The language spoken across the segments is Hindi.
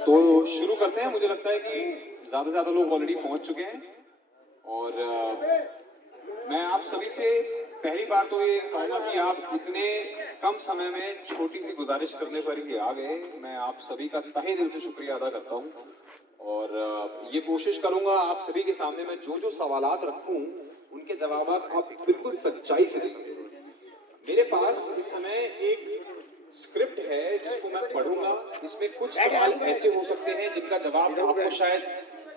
तो शुरू करते हैं। मुझे लगता है कि ज़्यादा से ज़्यादा लोग ऑलरेडी पहुंच चुके हैं और मैं आप सभी से पहली बार तो ये कहूँगा कि आप इतने कम समय में छोटी सी गुजारिश करने पर ही आ गए। मैं आप सभी का तहे दिल से शुक्रिया अदा करता हूँ और ये कोशिश करूँगा आप सभी के सामने मैं जो जो सवालात रखूँ उनके जवाब आप बिल्कुल सच्चाई से दें। मेरे पास इस समय एक स्क्रिप्ट है जिसको मैं पढ़ूंगा। इसमें कुछ सवाल ऐसे हो सकते हैं जिनका जवाब आपको शायद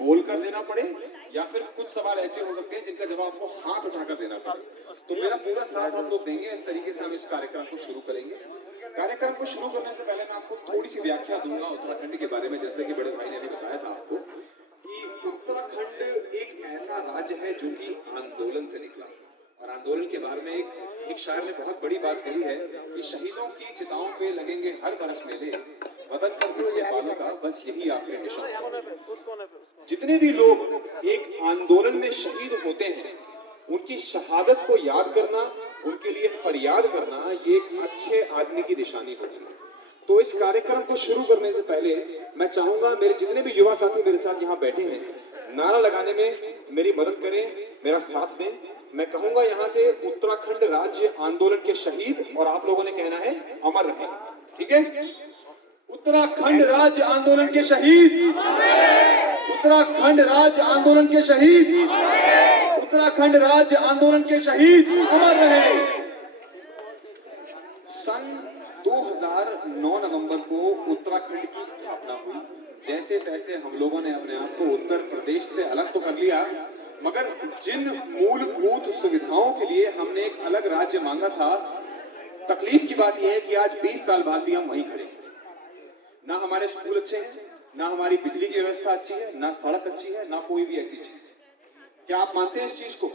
बोल कर देना पड़े या फिर कुछ सवाल ऐसे हो सकते हैं जिनका जवाब आपको हाथ उठाकर देना पड़े। तो मेरा पूरा साथ आप लोग देंगे। इस तरीके से हम इस कार्यक्रम को शुरू करेंगे। कार्यक्रम को शुरू करने से पहले मैं आपको थोड़ी सी व्याख्या दूंगा उत्तराखंड के बारे में। जैसे कि बड़े भाई ने अभी बताया था आपको कि उत्तराखंड एक ऐसा राज्य है जो कि आंदोलन से निकला और आंदोलन के बारे में एक शायर ने बहुत बड़ी बात कही है कि शहीदों की चिताओं पे लगेंगे हर बरस मेले, वतन पर उठे बालों का बस यही आखिरी निशान। जितने भी लोग एक आंदोलन में शहीद होते हैं उनकी शहादत को याद करना, उनके लिए फरियाद करना, ये एक अच्छे आदमी की निशानी होती है। तो इस कार्यक्रम को शुरू करने से पहले मैं चाहूंगा मेरे जितने भी युवा साथी मेरे साथ यहाँ बैठे हैं, नारा लगाने में मेरी मदद करें, मेरा साथ दें। मैं कहूंगा यहाँ से उत्तराखंड राज्य आंदोलन के शहीद और आप लोगों ने कहना है अमर रहे। ठीक है? उत्तराखंड राज्य आंदोलन के शहीद, उत्तराखंड राज्य आंदोलन के शहीद, उत्तराखंड राज्य आंदोलन के शहीद अमर रहे। सन 2009 नवंबर को उत्तराखंड की स्थापना हुई। जैसे तैसे हम लोगों ने अपने आप को उत्तर प्रदेश से अलग तो कर लिया, मगर जिन मूलभूत सुविधाओं के लिए हमने एक अलग राज्य मांगा था, तकलीफ की बात यह है कि आज 20 साल बाद भी हम वहीं खड़े हैं। ना हमारे स्कूल अच्छे हैं, ना हमारी बिजली की व्यवस्था अच्छी है, ना सड़क अच्छी है, ना कोई भी ऐसी चीज। क्या आप मानते हैं इस चीज को?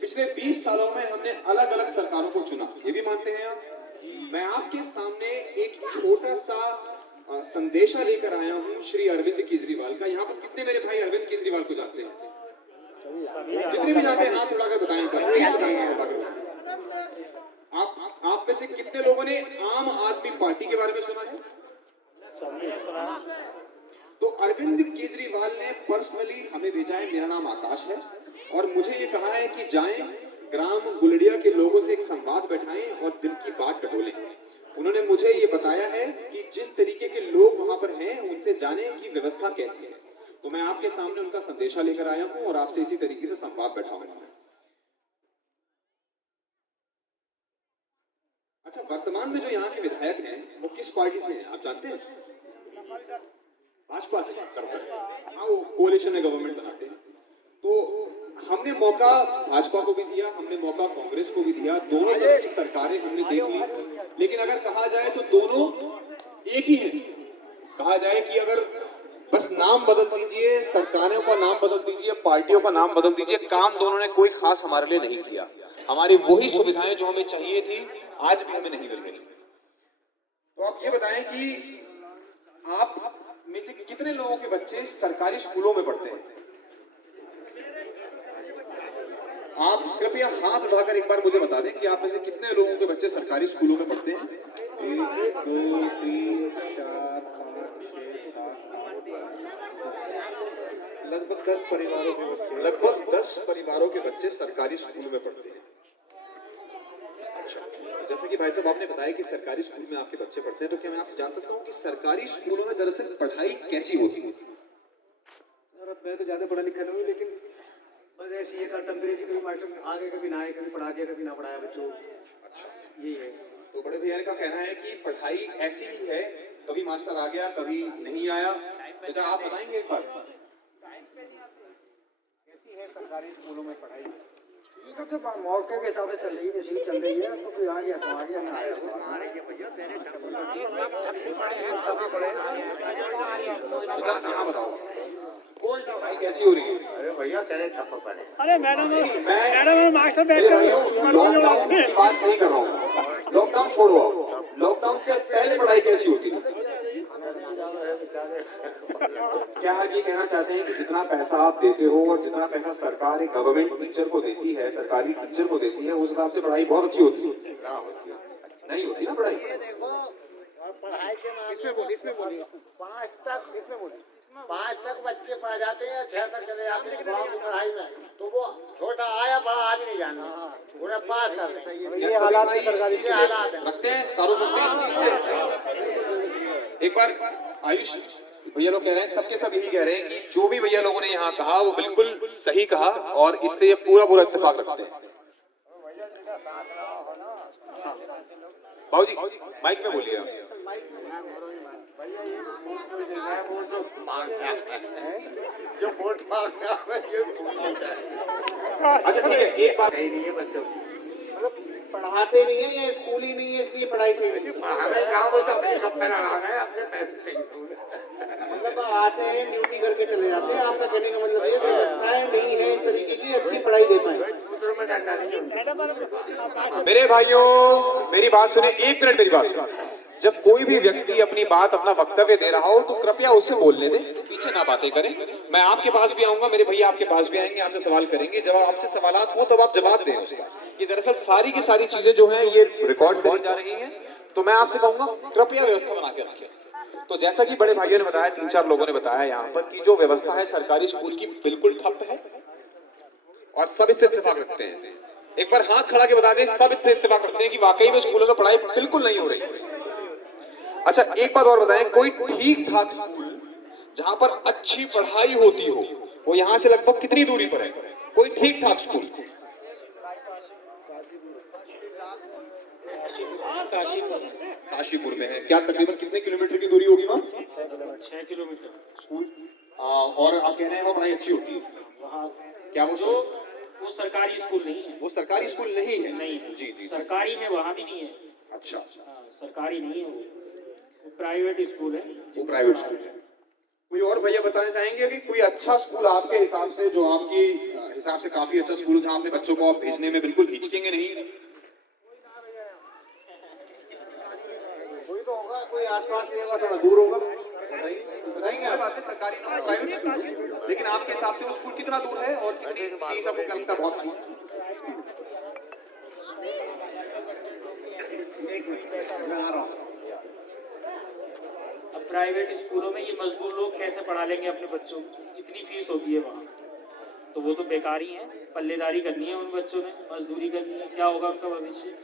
पिछले 20 सालों में हमने अलग अलग सरकारों को चुना, ये भी मानते हैं आप? मैं आपके सामने एक छोटा सा संदेशा लेकर आया हूँ श्री अरविंद केजरीवाल का। यहाँ पर कितने मेरे भाई अरविंद केजरीवाल को जानते हैं? जितने भी जानते हैं हाथ उठाकर बताएं। आप में से कितने लोगों ने आम आदमी पार्टी के बारे में सुना है? तो अरविंद केजरीवाल ने पर्सनली हमें भेजा है। मेरा नाम आकाश है और मुझे ये कहा है कि जाएं ग्राम गुलड़िया के लोगों से एक संवाद बैठाएं और दिल की बात टटोलें। उन्होंने मुझे ये बताया है कि जिस तरीके के लोग वहां पर हैं उनसे जाने की व्यवस्था कैसी है। तो मैं आपके सामने उनका संदेशा लेकर आया हूं और आपसे इसी तरीके से संवाद बैठाऊंगा। अच्छा, वर्तमान में जो यहाँ के विधायक हैं वो किस पार्टी से हैं आप जानते हैं? भाजपा से। कर सकते हैं, हाँ, वो कोalition में गवर्नमेंट बनाते हैं। तो हमने मौका भाजपा को भी दिया, हमने मौका कांग्रेस को भी दिया, दोनों तरह की सरकारें हमने देख ली। लेकिन अगर कहा जाए तो दोनों एक ही हैं। कहा जाए कि अगर बस नाम बदल दीजिए, सरकारों का नाम बदल दीजिए, पार्टियों का नाम बदल दीजिए, काम दोनों ने कोई खास हमारे लिए नहीं किया। हमारी वही सुविधाएं जो हमें चाहिए थी आज भी हमें नहीं मिल रही। तो आप ये बताएं कि आप में से कितने लोगों के बच्चे सरकारी स्कूलों में पढ़ते हैं? आप कृपया हाथ उठाकर एक बार मुझे बता दें कि आप में से कितने लोगों के बच्चे सरकारी स्कूलों में पढ़ते हैं? 1 2 3 4 5 6 7 लगभग 10 परिवारों के बच्चे, लगभग 10 परिवारों के बच्चे सरकारी स्कूल में पढ़ते हैं। अच्छा, जैसे कि भाई साहब आपने बताया कि सरकारी स्कूल में आपके बच्चे पढ़ते हैं, तो क्या मैं आपसे जान सकता हूँ कि सरकारी स्कूलों में दरअसल पढ़ाई कैसी होती है? मैं तो ज्यादा पढ़ा लिखा नहीं हूँ, लेकिन बस ऐसी ये था टेम्परेरी, कभी मास्टर आगे कभी ना आए, कभी पढ़ा दिया कभी ना पढ़ाया बच्चों। अच्छा, यही है। तो बड़े भैया का कहना है कि पढ़ाई ऐसी ही है, कभी मास्टर आ गया कभी नहीं आया। तो आप बताएंगे एक बार कैसी है सरकारी स्कूलों में पढ़ाई? तो मौके के हिसाब से चल रही है, जैसी चल रही है। तो कोई आ गया तो आ गया, ना आया तो आ गया। बताओ कोई पढ़ाई कैसी हो रही है? अरे भैया तेरे ठप्पा पड़े। अरे मैडम मास्टर बैठ लॉकडाउन की बात नहीं कर रहा हूँ, लॉकडाउन छोड़ो। लॉकडाउन से पहले पढ़ाई कैसी होती थी? क्या आप ये कहना चाहते हैं कि जितना पैसा आप देते हो और जितना पैसा सरकार एक गवर्नमेंट टीचर को देती है, सरकारी टीचर को देती है, उस हिसाब से पढ़ाई बहुत अच्छी होती है? नहीं होती ना पढ़ाई। और पढ़ाई के मामले इसमें बोलिए 5 तक बच्चे पढ़ जाते हैं, 6 तक चले जाते हैं गाँव की पढ़ाई में। तो वो छोटा आया बड़ा आगे नहीं जाना, उन्हें पास कर दें। ये हालात है सरकारी ये हालात है। रखते हैं तारुफ रखते हैं इस चीज से। एक बार आयुष भैया लोग कह रहे हैं, सबके सब यही कह रहे हैं कि जो भी भैया लोगों ने यहाँ कहा वो बिल्कुल सही कहा और इससे ये पूरा इत्तेफाक रखते हैं। बाबूजी माइक में बोलिए आप। जो वोट मांगना है ये अच्छा ठीक है, एक बात सही नहीं है बच्चों की। पढ़ाते नहीं है या स्कूल ही नहीं है इसलिए पढ़ाई सही नहीं है। हमें गाँव में तो अपने सब पे लड़ा है, अपने पैसे से। मतलब आते हैं ड्यूटी करके चले जाते हैं। आपका कहने का मतलब ये व्यवस्थाएं नहीं है इस तरीके की अच्छी पढ़ाई दे पाए। दूसरों में डंडा नहीं होता। मेरे भाइयों मेरी बात सुने, एक मिनट मेरी बात सुनो। जब कोई भी व्यक्ति अपनी बात अपना वक्तव्य दे रहा हो तो कृपया उसे बोलने दें, पीछे ना बातें करें। मैं आपके पास भी आऊंगा, मेरे भैया आपके पास भी आएंगे, आपसे सवाल करेंगे। जब आपसे सवालात हो तब आप जवाब दें उसका। ये दरअसल सारी की सारी चीजें जो हैं ये रिकॉर्ड करी जा रही हैं, तो मैं आपसे कहूंगा कृपया व्यवस्था बना के रखें। तो जैसा कि बड़े भाइयों ने बताया, 3-4 लोगों ने बताया यहाँ पर कि जो व्यवस्था है सरकारी स्कूल की बिल्कुल ठप है और सब इससे इत्तेफाक रखते हैं। एक बार हाथ खड़ा के बता दें, सब इससे इत्तेफाक रखते हैं कि वाकई में स्कूलों में पढ़ाई बिल्कुल नहीं हो रही। अच्छा एक बात और बताएं, कोई ठीक ठाक स्कूल जहां पर अच्छी पढ़ाई होती हो वो यहाँ से लगभग कितनी दूरी पर है? कोई ठीक ठाक स्कूल? काशीपुर में है। क्या तकरीबन कितने किलोमीटर की दूरी होगी वहाँ? 6 किलोमीटर स्कूल और आप कह रहे हैं वहाँ पढ़ाई अच्छी होती है? वहाँ क्या वो सरकारी स्कूल नहीं है। वो सरकारी स्कूल नहीं है? नहीं जी जी। सरकारी में वहाँ भी नहीं है। अच्छा, सरकारी नहीं है, वो प्राइवेट स्कूल है। वो प्राइवेट स्कूल है। कोई और भैया बताना चाहेंगे कि कोई अच्छा स्कूल आपके हिसाब से, जो आपके हिसाब से काफी अच्छा स्कूल जहाँ अपने बच्चों को आप भेजने में बिल्कुल हिचकेंगे नहीं? कोई तो होगा, कोई आसपास नहीं होगा, थोड़ा दूर होगा। बताएंगे आप? बात है सरकारी और प्राइवेट स्कूल, लेकिन आपके हिसाब से वो स्कूल कितना दूर है और कितनी फीस आपको क्या लगता है बहुत हाई? एक मिनट मैं आ रहा हूँ। अब प्राइवेट स्कूलों में ये मजदूर लोग कैसे पढ़ा लेंगे अपने बच्चों को? इतनी फीस होती है वहाँ, तो वो तो बेकार ही है। पल्लेदारी करनी है उन बच्चों ने, मजदूरी करनी है, क्या होगा उनका भविष्य?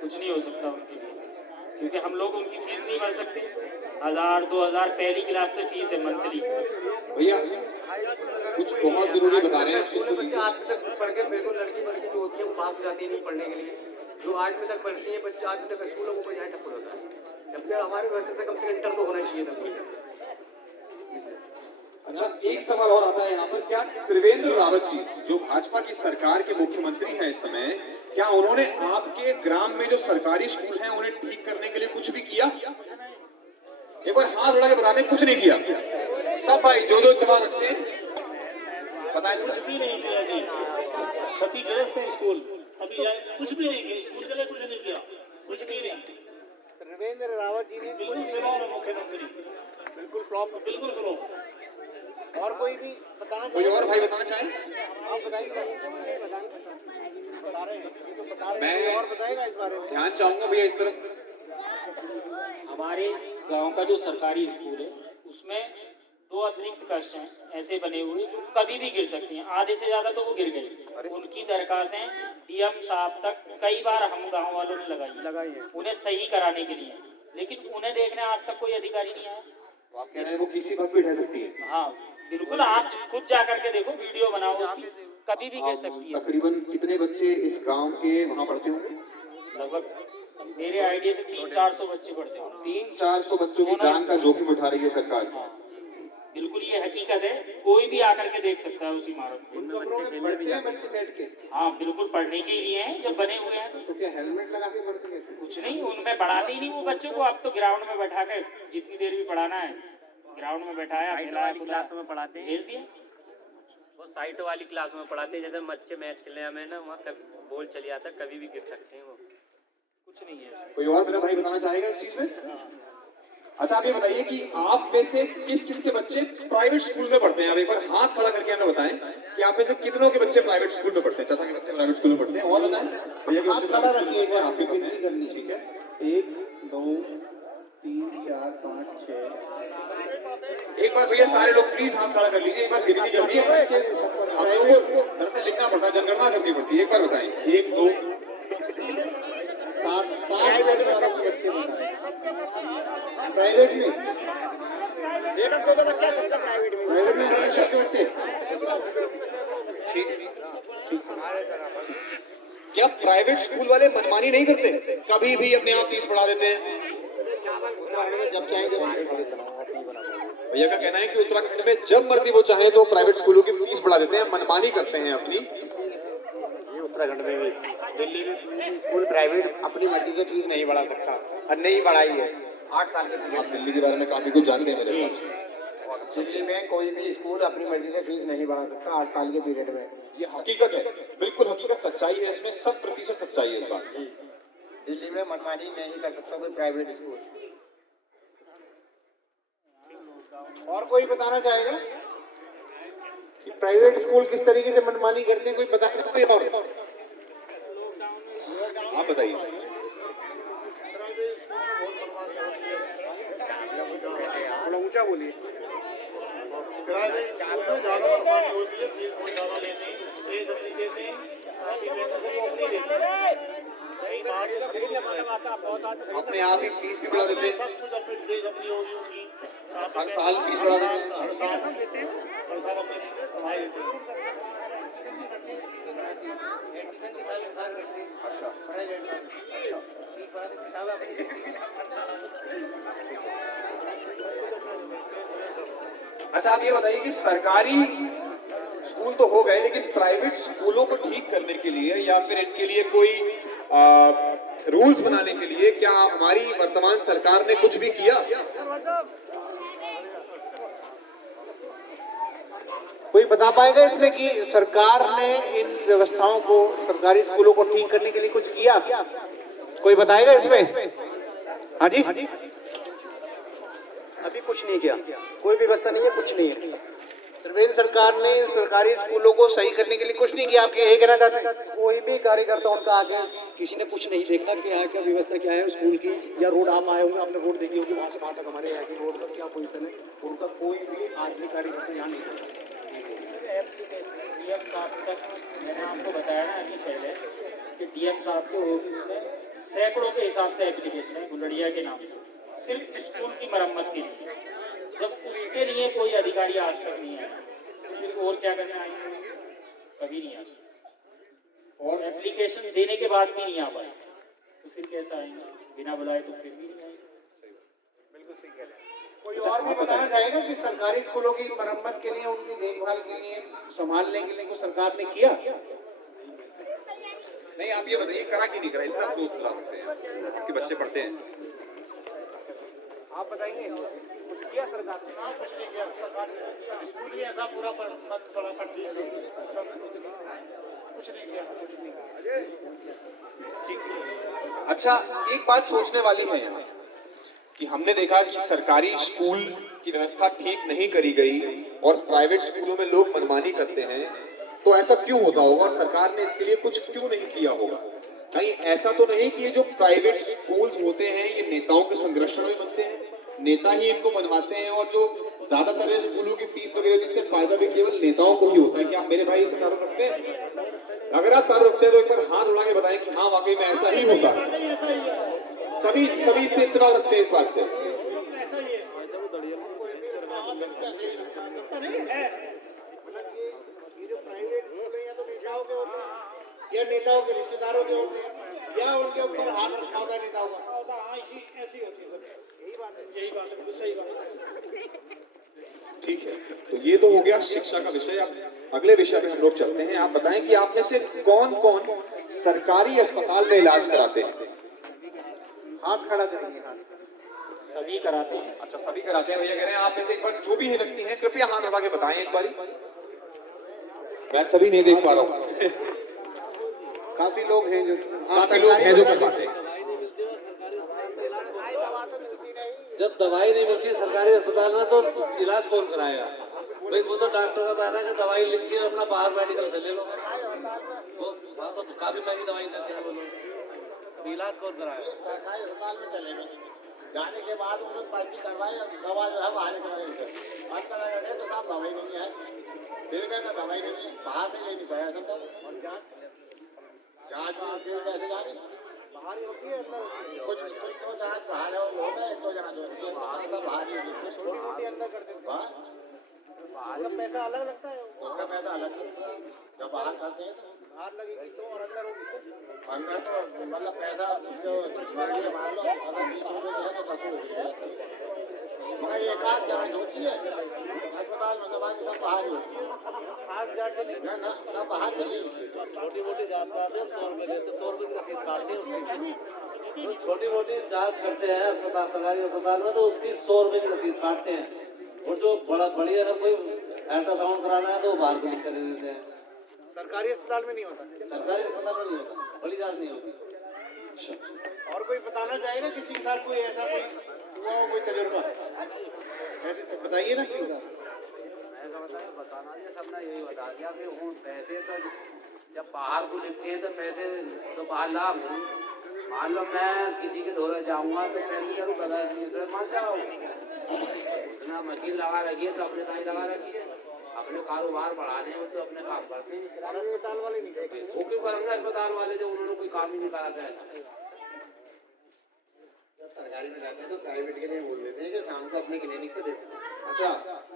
कुछ नहीं हो सकता उनके लिए, क्योंकि हम लोग उनकी फीस नहीं भर सकते। 1000-2000 पहली क्लास से फीस है मंथली। भैया कुछ बहुत जरूरी बता रहे हैं। स्कूल में बच्चे 8वीं तक पढ़ के, बिल्कुल लड़की लड़की जो होती है वो बाहर जाती नहीं पढ़ने के लिए। जो 8वीं तक पढ़ती है बच्चे 8वीं तक स्कूल में वो यहाँ टप्पड़ होता है। जबकि हमारे व्यवस्था से कम से कम इंटर तो होना चाहिए था। अच्छा एक सवाल और आता है यहाँ पर, क्या त्रिवेंद्र रावत जी जो भाजपा की सरकार के मुख्यमंत्री हैं इस समय, क्या उन्होंने आपके ग्राम में जो सरकारी स्कूल हैं उन्हें ठीक करने के लिए कुछ भी किया? एक बार हाथ उड़ा के बता दें, कुछ नहीं किया। सब भाई जो इत्तेफाक रखते हैं बताएं। कुछ भी नहीं किया जी, क्षतिग्रस्त है स्कूल। अभी कुछ भी नहीं किया स्कूल के लिए, कुछ नहीं किया, कुछ भी नहीं। त्रिवेंद्र रावत जी ने बिल्कुल फ्लॉप है मुख्यमंत्री, बिल्कुल फ्लॉप, बिल्कुल फ्लॉप। और कोई भी बताना कोई और भाई बताना चाहें? आप बताइए। बता रहे हैं तो बता रहे हैं, मैं कोई और बताएगा इस बारे में? ध्यान चाहूंगा भैया इस तरफ। हमारे गांव का जो सरकारी स्कूल है उसमें 2 अतिरिक्त कक्ष हैं ऐसे बने हुए जो कभी भी गिर सकती हैं। आधे से ज्यादा तो वो गिर गई। उनकी दरखास्तें डीएम साहब तक कई बार हम गांव वालों ने लगाई है उन्हें सही कराने के लिए, लेकिन उन्हें देखने आज तक कोई अधिकारी नहीं आया। आप कह रहे हैं वो किसी वक्त भी ढह सकती है? हाँ बिल्कुल, आप खुद जा करके देखो, वीडियो बनाओ उसकी, कभी भी गिर सकती है। तकरीबन कितने बच्चे इस गांव के वहाँ पढ़ते होंगे? लगभग मेरे आइडिया से 300-400 बच्चे पढ़ते हैं। 300-400 बच्चों की जान का जोखिम उठा रही है सरकार। बिल्कुल ये हकीकत है, कोई भी आकर के देख सकता है उस इमारत को। बच्चे बैठ के, हाँ बिल्कुल, पढ़ने के लिए हैं जब बने हुए हैं। तो क्या हेलमेट लगा के पढ़ते कैसे? कुछ नहीं, उनमें पढ़ाते ही नहीं वो बच्चों को। अब तो ग्राउंड में बैठा कर जितनी देर भी पढ़ाना है ग्राउंड में बैठाया, क्लासों में पढ़ाते हैं, भेज दिया। वो साइट वाली क्लासों में पढ़ाते हैं। जैसे बच्चे मैच खेलने हमें ना, वहाँ बॉल चली आता है, कभी भी गिर सकते हैं वो। कुछ नहीं है। कोई और मेरा भाई बताना चाहेगा इस चीज में? अच्छा आप ये बताइए कि आप में से किस किस के बच्चे प्राइवेट स्कूल में पढ़ते हैं? आप एक बार हाथ खड़ा करके हमें बताएं कि आप में से कितनों के बच्चे प्राइवेट स्कूल में पढ़ते हैं? चाचा के बच्चे प्राइवेट स्कूल में पढ़ते हैं? और बताएं भैया के बच्चे प्राइवेट स्कूल में पढ़ते हैं? आपकी गिनती करनी, ठीक है? 1 2 3 4 5 6। एक बार भैया सारे लोग प्लीज हाथ खड़ा कर लीजिए, एक बार गिनती करनी है। हम लोगों को दरअसल लिखना पड़ता है, जनगणना करनी पड़ती है। एक बार बताएं, 1 2 7 प्राइवेट में सब बच्चे प्राइवेट में एक तो बच्चा सबका प्राइवेट में प्राइवेट में सबके बच्चे। ठीक। क्या प्राइवेट स्कूल वाले मनमानी नहीं करते? कभी भी अपने आप फीस बढ़ा देते हैं। जब चाहे जब भैया का कहना है कि उत्तराखंड में जब मर्जी वो चाहे तो प्राइवेट स्कूलों की फीस बढ़ा देते हैं, मनमानी करते हैं अपनी। ये उत्तराखंड में भी, दिल्ली में स्कूल प्राइवेट अपनी मर्जी से फीस नहीं बढ़ा सकता और नहीं बढ़ाई है 8 साल के आप दिल्ली के बारे में काफी कुछ जानते हैं मेरे हिसाब से। दिल्ली में कोई भी स्कूल अपनी मर्जी से फीस नहीं बढ़ा सकता 8 साल के पीरियड में। ये हकीकत है, बिल्कुल हकीकत, सच्चाई है इसमें, 100% सच्चाई है इस बात की। दिल्ली में मनमानी नहीं कर सकता कोई प्राइवेट स्कूल। और कोई बताना चाहेगा कि प्राइवेट स्कूल किस तरीके से मनमानी करते हैं? कोई बताएगा कोई और? आप बताइए। थोड़ा ऊंचा बोलिए। प्राइवेट स्कूल में ज़्यादा मनमानी होती है, फीस बहुत ज़्यादा लेते हैं, फीस अपनी देते हैं, बाकी पैसे सब वो अपनी देते हैं। कई बार अपने आप ही फीस भी बढ़ा देते हैं, सब कुछ अपनी ड्रेस अपनी होगी उनकी, हर साल फीस बढ़ा देते हैं। हर साल अपनी पढ़ाई देते हैं। अच्छा आप ये बताइए कि सरकारी स्कूल तो हो गए, लेकिन प्राइवेट स्कूलों को ठीक करने के लिए या फिर इनके लिए कोई रूल्स बनाने के लिए क्या हमारी वर्तमान सरकार ने कुछ भी किया? कोई बता पाएगा इसमें कि सरकार ने इन व्यवस्थाओं को, सरकारी स्कूलों को ठीक करने के लिए कुछ किया? कोई बताएगा इसमें? हाँ जी। अभी कुछ नहीं किया, कोई व्यवस्था नहीं है, कुछ नहीं है। त्रिवेंद्र सरकार ने सरकारी स्कूलों को सही करने के लिए कुछ नहीं किया, आप यही कहना चाहते हैं? कोई भी कार्यकर्ता उनका आगे किसी ने कुछ नहीं देखा कि यहाँ क्या व्यवस्था क्या है स्कूल की, या रोड आप आए होंगे, आपने रोड देखी होगी, वहाँ से वहाँ तक हमारे यहाँ की रोड का क्या पोजीशन है, उनका कोई भी आज भी कार्यकर्ता यहाँ नहीं है। डीएम साहब तक मैंने आपको बताया ना अभी पहले कि डीएम साहब के ऑफिस में सैकड़ों के हिसाब से एप्लीकेशन है गुलड़िया के नाम से, सिर्फ स्कूल की मरम्मत के लिए। जब उसके लिए कोई अधिकारी आज तक नहीं आया तो फिर और क्या करने आएंगे? कभी नहीं आते। और एप्लीकेशन देने के बाद भी नहीं आ पाए तो फिर कैसा आएंगे? बिना बुलाए तो फिर भी नहीं आएंगे। कोई और भी बताना चाहेगा कि सरकारी स्कूलों की मरम्मत के लिए, उनकी देखभाल के लिए, संभालने के लिए कुछ सरकार ने किया? नहीं आप ये बताइए करा कि नहीं करा, इतना क्लोज करा सकते हैं कि बच्चे पढ़ते हैं। आप बताइए कुछ किया सरकार ने? हाँ, कुछ नहीं किया सरकार ने। स्कूल भी ऐसा पूरा बंद पड़ा पड़ती है, कुछ नहीं किया। अच्छा एक बात सोचने वाली है यहाँ कि हमने देखा कि सरकारी स्कूल की व्यवस्था ठीक नहीं करी गई और प्राइवेट स्कूलों में लोग मनमानी करते हैं, तो ऐसा क्यों होता होगा और सरकार ने इसके लिए कुछ क्यों नहीं किया होगा? कहीं ऐसा तो नहीं कि ये जो प्राइवेट स्कूल्स होते हैं ये नेताओं के संरक्षण में बनते हैं, नेता ही इनको मनवाते हैं और जो ज्यादातर स्कूलों की फीस वगैरह जिससे फायदा भी केवल नेताओं को ही होता है? क्या आप मेरे भाई इसे तारुफ रखते हैं? अगर आप तारुफ रखते हैं तो एक बार हाथ उड़ा के बताएं कि हाँ वाकई में ऐसा ही होता है। सभी इत्तेफाक रखते हैं इस बात से। या नेताओं के रिश्तेदारों के होते हैं या उनके ऊपर हाथ रखा होगा नेताओं का? हाँ, ऐसी होती है। यही बात है, बिल्कुल सही बात है। ठीक है, तो ये तो हो गया शिक्षा का विषय। अब अगले विषय पे हम लोग चलते हैं। आप बताएं कि आप में से कौन कौन सरकारी अस्पताल में इलाज कराते हैं? हाथ खड़ा करेंगे। सभी कराते हैं। अच्छा सभी कराते हैं। भैया कह रहे हैं आप में से एक बार जो भी व्यक्ति हैं कृपया हाथ उठा के बताएं एक बारी। मैं सभी नहीं देख पा रहा हूँ। काफी लोग हैं जो करवाते हैं। जब दवाई नहीं मिलती सरकारी अस्पताल में तो इलाज कौन कराएगा भाई? वो तो डॉक्टर का दायरा है कि दवाई लिख के अपना बाहर मेडिकल से ले लो, वो तो काफी महंगी दवाई देते हैं वो लोग, इलाज कौन कराएगा? सरकारी अस्पताल में चलेगा। जाने के बाद उन्होंने पर्ची करवाई, दवा जो है बाहर करवाई अंदर गए तो साहब दवाई नहीं है, फिर गए तो दवाई नहीं है, बाहर से लेनी पड़ा सब। और जाँच कैसे जानी बाहर ही होती है अंदर कुछ तो जाँच बाहर है, वो में एक तो जाँच होती है, बाहर ही छोटी मोटी अंदर कर देते हैं, उसका पैसा अलग लगता है, उसका पैसा अलग लगता है। जब बाहर करते हैं तो बाहर लगेगी तो और अंदर होगी तो अंदर तो मतलब पैसा जो मान लो अगर 20 रुपये है तो 10 रुपये मगर एक आध जाँच होती है अस्पताल में, दवा की सब बाहर ही होती है, खास जांच नहीं। ना सब बाहर चली होती है। छोटी मोटी जांच कराते हैं 100 रुपए देते, 100 रुपए की रसीद काटते हैं उसकी। तो छोटी मोटी जांच करते हैं अस्पताल, सरकारी अस्पताल में, तो उसकी 100 रुपए की रसीद काटते हैं। और जो बड़ी अगर कोई अल्ट्रासाउंड कराना है तो वो बाहर को लिख कर दे देते हैं। सरकारी अस्पताल में नहीं होता। सरकारी अस्पताल में नहीं होता, बड़ी जांच नहीं होती। और कोई बताना चाहेगा किसी के साथ कोई ऐसा कोई हुआ हो, कोई तजुर्बा ऐसे बताइए ना क्यों बताना ये सबने यही बता दिया कि वो पैसे तो जब बाहर को लिखते हैं तो पैसे तो बाहर लाभ मान लो मैं किसी के धोरे जाऊंगा तो पैसे जरूर बता दिए माशा इतना मशीन लगा रखी है तो अपने ताई लगा रखी है, अपने कारोबार बढ़ाने हैं तो अपने काम करते हैं। अस्पताल वाले नहीं देखेंगे। वो क्यों करेंगे अस्पताल वाले जब उन्होंने कोई काम ही नहीं करा था। सरकारी में जाते हैं तो प्राइवेट के लिए बोल देते हैं कि शाम को अपने क्लिनिक पे देते हैं। अच्छा,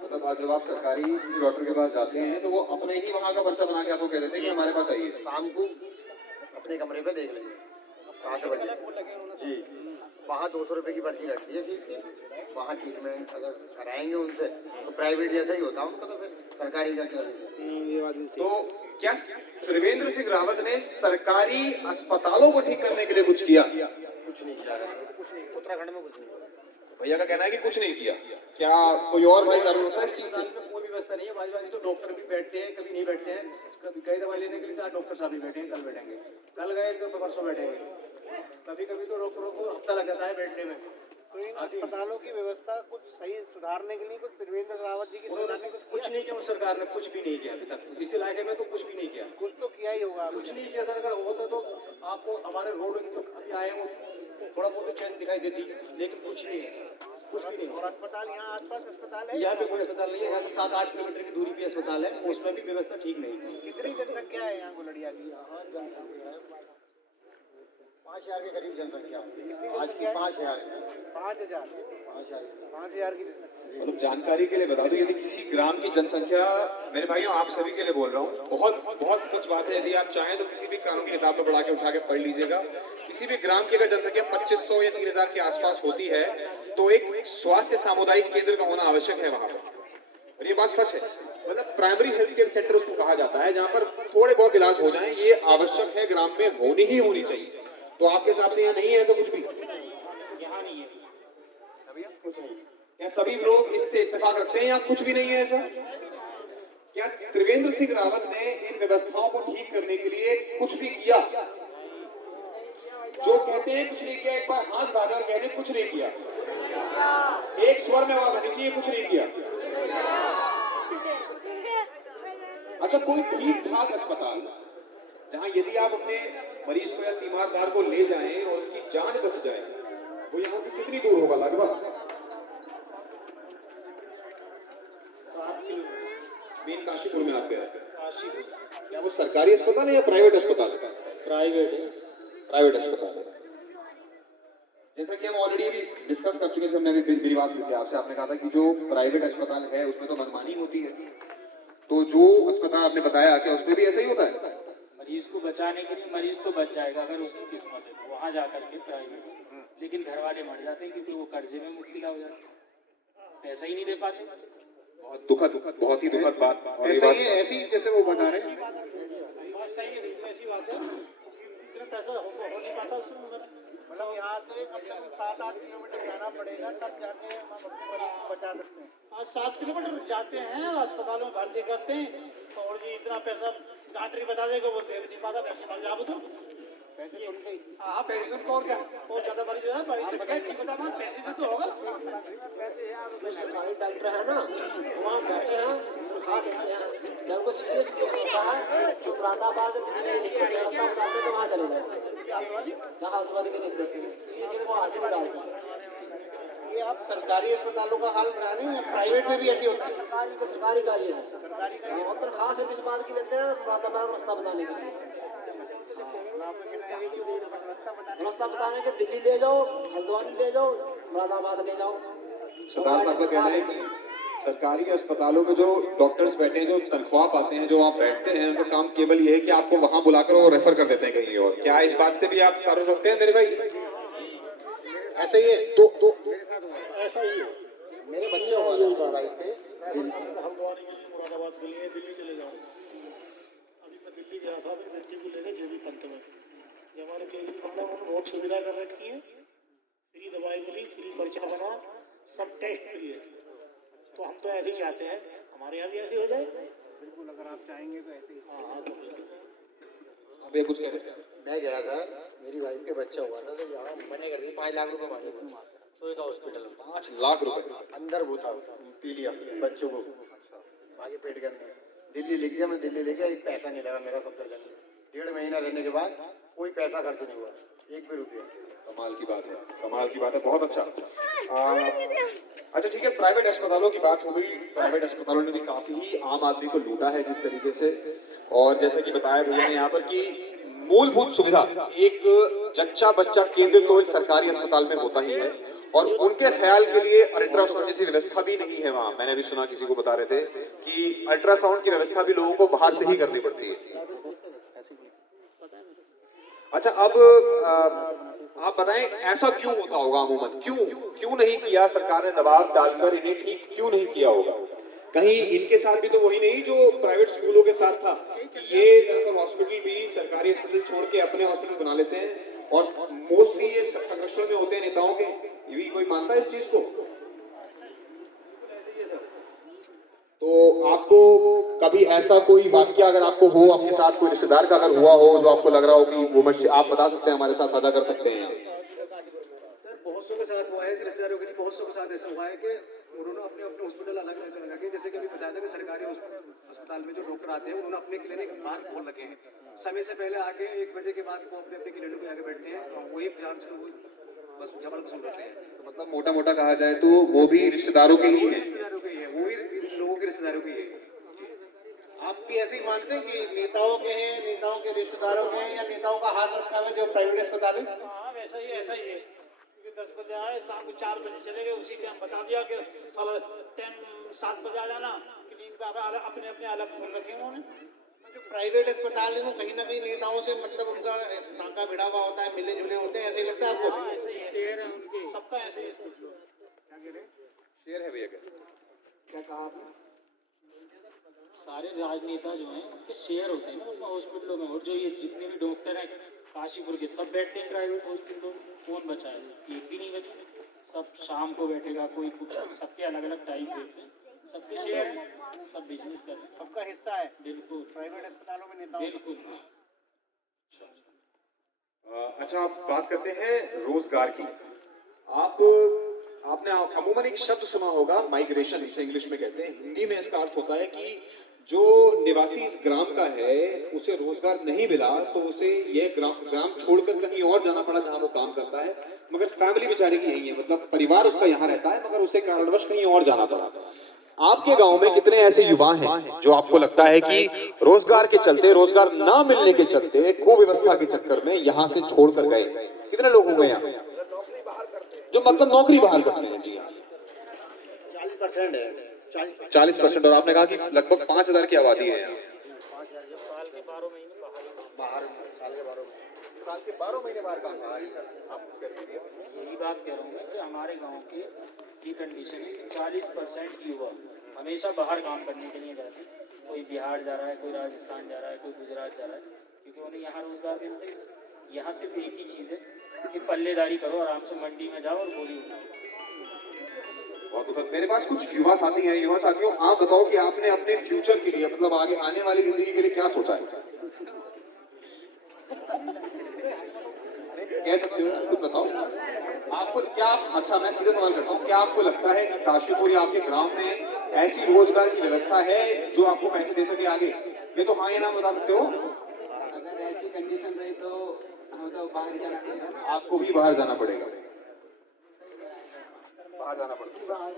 मतलब आज जब आप सरकारी डॉक्टर के पास जाते हैं तो वो अपने ही वहाँ का पर्चा बना के आपको कह देते हैं कि हमारे पास आइए। शाम को अपने कमरे पे देख लेंगे 7 बजे जी, वहाँ 200 रुपये की पर्ची लगती है फीस की, वहाँ ट्रीटमेंट अगर कराएंगे उनसे तो प्राइवेट जैसा ही होता है उनका, तो फिर सरकारी का क्या ये बात। तो क्या त्रिवेंद्र सिंह रावत ने सरकारी अस्पतालों को ठीक करने के लिए कुछ किया? कुछ नहीं किया उत्तराखंड में, कुछ नहीं किया। भैया का कहना है कि कुछ नहीं किया। क्या कोई और भाई जरूर होता है इस चीज से? कोई व्यवस्था नहीं है। बाजी तो डॉक्टर भी बैठते हैं, कभी नहीं बैठते हैं, कभी गए दवाई लेने के लिए आज डॉक्टर साहब भी बैठे हैं, कल बैठेंगे, कल गए तो परसों बैठेंगे, कभी कभी तो डॉक्टरों को हफ्ता लग जाता है बैठने में। तो इन अस्पतालों की व्यवस्था कुछ सही सुधारने के लिए कुछ त्रिवेंद्र रावत जी की सरकार ने कुछ नहीं किया। उस सरकार ने कुछ भी नहीं किया अभी तक इस इलाके में, तो कुछ भी नहीं किया। कुछ तो किया ही होगा, कुछ नहीं किया। अगर होता तो आपको हमारे रोड जो अभी आए वो थोड़ा बहुत चैन दिखाई देती, लेकिन कुछ नहीं है, कुछ भी नहीं। और अस्पताल यहाँ आसपास अस्पताल है, यहाँ पे कोई अस्पताल नहीं है। यहाँ से 7-8 किलोमीटर की दूरी पे अस्पताल है, उसमें भी व्यवस्था ठीक नहीं है। कितनी जनसंख्या है यहाँ गुलड़िया की? 5,000 के करीब जनसंख्या आज की 5,000 की जनसंख्या। मतलब जानकारी के लिए बता दूं, यदि किसी ग्राम की जनसंख्या, मेरे भाइयों आप सभी के लिए बोल रहा हूँ, बहुत सच बात है। यदि आप चाहें तो किसी भी कानून की किताब पर पढ़ा के उठा के पढ़ लीजिएगा। किसी भी ग्राम की अगर जनसंख्या 2500 या 3000 के आसपास होती है तो एक स्वास्थ्य सामुदायिक केंद्र का होना आवश्यक है वहाँ पर। और ये बात सच है, मतलब प्राइमरी हेल्थ केयर सेंटर उसको कहा जाता है, जहाँ पर थोड़े बहुत इलाज हो जाए, ये आवश्यक है, ग्राम में होनी ही होनी चाहिए। तो आपके हिसाब से यहाँ नहीं है ऐसा कुछ भी? यहाँ नहीं है। क्या सभी लोग इससे इत्तेफाक रखते हैं या कुछ भी नहीं है ऐसा? क्या त्रिवेंद्र सिंह रावत ने इन व्यवस्थाओं को ठीक करने के लिए कुछ भी किया? जो कहते हैं कुछ नहीं किया, एक बार हाथ उठाकर कहते कुछ नहीं किया, एक स्वर में आवाज आनी चाहिए, कुछ नहीं किया। अच्छा, कोई ठीक ठाक अस्पताल जहां यदि आप अपने मरीज को या तीमारदार को ले जाएं और उसकी जान बच जाए, वो यहाँ से कितनी दूर होगा? लगभग 7 किलोमीटर। मेन काशीपुर में आप गए? क्या वो सरकारी अस्पताल है या प्राइवेट अस्पताल? प्राइवेट है। प्राइवेट अस्पताल है। जैसा कि हम ऑलरेडी डिस्कस कर चुके थे, हमने अभी मेरी बात हुई थी आपसे, आपने कहा था कि जो प्राइवेट अस्पताल है उसमें तो मनमानी होती है, तो जो अस्पताल आपने बताया क्या उसमें भी ऐसा ही होता है? मरीज को बचाने के लिए मरीज तो बच जाएगा अगर उसकी किस्मत है तो वहाँ जाकर के प्राइवेट, लेकिन घर वाले मर जाते हैं क्योंकि वो कर्जे में मुब्तला हो जाते हैं, पैसा ही नहीं दे पाते। बहुत दुखद, बहुत ही दुखद बात। ऐसी जैसे वो बता रहे हैं, मतलब यहाँ से कम से कम 7-8 किलोमीटर जाना पड़ेगा तब जाके हम अपने मरीज को बचा सकते हैं। 7 किलोमीटर जाते हैं, अस्पताल में भर्ती करते हैं और जी इतना पैसा डॉक्टर बता देगा, वो दे नहीं पाता, पैसे मर जाओ तो पैसे उनके ही। हाँ पैसे तो और क्या, और ज़्यादा मरीज है, मरीज तो ठीक बता मान पैसे से तो होगा। जो सरकारी डॉक्टर है ना, वहाँ बैठे हैं, खा देते हैं, जब वो सीरियस केस होता है जो मुरादाबाद व्यवस्था बताते हैं तो वहाँ चले जाते हैं, जहाँ हल्द्वानी के देख देते हैं, सीरियस केस वो हाजिर में डालते हैं। आप सरकारी अस्पतालों का हाल बना रहे हैं, प्राइवेट में भी ऐसे होता है? सरकारी का ये है और तनख्वाह सिर्फ इस बात की लेते हैं मुरादाबाद रास्ता बताने के लिए। आपका कहना है कि वो रास्ता बताने के दिल्ली ले जाओ, हल्द्वानी ले जाओ, मुरादाबाद ले जाओ। सरदार साहब का कहना है कि सरकारी अस्पतालों में जो डॉक्टर्स बैठे हैं, जो तनख्वाह पाते हैं, जो वहाँ बैठते हैं, उनका काम केवल ये है कि आपको वहाँ बुलाकर वो रेफर कर देते हैं कहीं और। क्या इस बात से भी आप कर सकते हैं मेरे भाई? ऐसा ही है। तो ऐसा ही है। मेरे बच्चे हुआ बाइक पे हल्द्वानी के लिए, मुरादाबाद के लिए दिल्ली चले जाओ। अभी मैं दिल्ली गया था अपनी बेटी को लेकर जेबी पंत में। ये हमारे केंद्र मतलब उन्होंने बहुत सुविधा कर रखी है, फ्री दवाई मिली, फ्री पर्चा बना, सब टेस्ट फ्री है। तो हम तो ऐसे ही चाहते हैं, हमारे यहाँ भी ऐसे हो जाए। बिल्कुल, अगर आप चाहेंगे तो ऐसे ही। हाँ तो बिल्कुल। अब ये कुछ कह रहे हैं? मैं गया था, मेरी वाइफ के बच्चा हुआ था, तो यहाँ मैंने कर दी 5 लाख रुपए मांगे सोएगा हॉस्पिटल में। 5 लाख रुपए अंदर वो था, पीलिया बच्चों को आगे पेट के अंदर। दिल्ली लिख दिया, मैं दिल्ली लेके, एक पैसा नहीं लगा मेरा, सब कर दिया। 1.5 महीना रहने के बाद कोई पैसा खर्च नहीं हुआ, 1 भी रुपया। कमाल की बात है, कमाल की बात है, बहुत अच्छा। अच्छा ठीक है, प्राइवेट अस्पतालों की बात हो गई। प्राइवेट अस्पतालों ने भी काफी आम आदमी को लूटा है जिस तरीके से, और जैसे कि बताया भैया ने यहाँ पर कि मूलभूत सुविधा एक जच्चा बच्चा केंद्र तो एक सरकारी अस्पताल में होता ही है, और उनके ख्याल के लिए अल्ट्रासाउंड जैसी व्यवस्था भी नहीं है वहाँ। मैंने भी सुना, किसी को बता रहे थे कि अल्ट्रासाउंड की व्यवस्था भी लोगों को बाहर से ही करनी पड़ती है। अच्छा, अब आप बताएं ऐसा क्यों होता होगा अमूमन? क्यों नहीं किया सरकार ने? दबाव डालकर इन्हें ठीक क्यों नहीं किया होगा? कहीं इनके साथ भी तो वही नहीं जो प्राइवेट स्कूलों के साथ था। ये दरअसल हॉस्पिटल भी सरकारी हॉस्पिटल छोड़ के अपने हॉस्पिटल बना लेते हैं, और मोस्टली ये संघर्षों में होते हैं नेताओं के। ये भी कोई मानता है इस चीज को? तो आपको कभी ऐसा कोई वाक्य अगर आपको हो, अपने साथ कोई रिश्तेदार का अगर हुआ हो जो आपको लग रहा हो कि वो मुझसे आप बता सकते हैं, हमारे साथ साझा कर सकते हैं? बहुत सौ के साथ हुआ है, रिश्तेदारों के लिए बहुत सौ के साथ ऐसा हुआ है कि उन्होंने अपने अपने हॉस्पिटल अलग अलग लगा के, जैसे कि अभी बताया था कि सरकारी अस्पताल में जो डॉक्टर आते हैं उन्होंने अपने क्लिनिक बाहर खोल रखे हैं। समय से पहले आके 1 बजे के बाद वो अपने अपने क्लिनिक में आके बैठते हैं और वही बस जबरन सुन रहे हैं। तो मतलब मोटा मोटा कहा जाए तो वो भी रिश्तेदारों के लिए है, रिश्तेदारों के ही है, वो भी लोगों के रिश्तेदारों के ही है। आप भी ऐसे ही मानते हैं कि नेताओं के हैं, नेताओं के रिश्तेदारों के हैं, या नेताओं का हाथ रखा है जो प्राइवेट अस्पताल है? हाँ वैसा ही है, क्योंकि 10 बजे आए, शाम को 4 बजे चले गए, उसी टाइम बता दिया कि टाइम 7 बजे आ जाना। क्लिनिक अपने अपने अलग खोल रखे हैं उन्होंने। जो प्राइवेट अस्पताल है वो कहीं ना कहीं नेताओं से मतलब उनका नाका भिड़ा हुआ होता है, मिले जुले होते हैं, ऐसे ही लगता है आपको? हाँ ऐसे ही शेयर है उनके, सबका ऐसे ही सोच लो। क्या कह रहे हैं? शेर है भैया। क्या कहा आपने? सारे राजनेता जो हैं उनके शेयर होते हैं ना उनमें हॉस्पिटलों में, और जो ये जितने भी डॉक्टर हैं काशीपुर के सब बैठते हैं प्राइवेट हॉस्पिटलों में। कौन बचा है? एक भी नहीं बचा। सब शाम को बैठेगा, कोई कुछ, सबके अलग अलग टाइम फिक्स है, सबके शेयर हैं, सब बिजनेस कर रहे हैं, सबका हिस्सा है बिल्कुल प्राइवेट अस्पतालों में नेताओं का। बिल्कुल। अच्छा, आप बात करते हैं रोजगार की। आपने अमूमन एक शब्द सुना होगा माइग्रेशन, इसे इंग्लिश में कहते हैं। हिंदी में इसका अर्थ होता है कि जो निवासी इस ग्राम का है उसे रोजगार नहीं मिला तो उसे यह ग्राम छोड़कर कहीं और जाना पड़ा जहां वो काम करता है, मगर फैमिली बेचारे की यही है, मतलब परिवार उसका यहाँ रहता है, मगर उसे कारणवश कहीं और जाना पड़ा। आपके गांव में कितने ऐसे युवा हैं जो आपको लगता है कि रोजगार के चलते, रोजगार ना मिलने के चलते, कुव्यवस्था के चक्कर में यहाँ से छोड़कर गए? कितने लोग होंगे यहाँ जो मतलब नौकरी बाहर करते हैं? जी हाँ, 40% है। 40%। और आपने कहा कि लगभग 5,000 की आबादी है यहाँ। बाहर साल के 12 महीने बाहर काम कर रही है। आप कुछ कर दीजिए। यही बात कह रहा हूँ कि हमारे गांव की कंडीशन है कि 40% युवा हमेशा बाहर काम करने के लिए जाते हैं। कोई बिहार जा रहा है, कोई राजस्थान जा रहा है, कोई गुजरात जा रहा है, क्योंकि उन्हें यहाँ रोजगार मिलता है। यहाँ सिर्फ एक ही चीज़ है कि पल्लेदारी करो, आराम से मंडी में जाओ और बोली उठाओ। बहुत मेरे पास कुछ युवा साथी हैं। युवा साथियों, आप बताओ कि आपने अपने फ्यूचर के लिए, मतलब आगे आने वाली जिंदगी के लिए क्या सोचा है? कह सकते हो, कुछ बताओ। आपको क्या, अच्छा मैं सीधे सवाल करता हूँ, क्या आपको लगता है कि काशीपुर या आपके ग्राम में ऐसी रोजगार की व्यवस्था है जो आपको पैसे दे सके आगे? ये तो हाँ या ना बता सकते हो। अगर ऐसी कंडीशन रही तो हमें तो बाहर जाना पड़ेगा। आपको भी बाहर जाना पड़ेगा। बाहर जाना पड़ता है।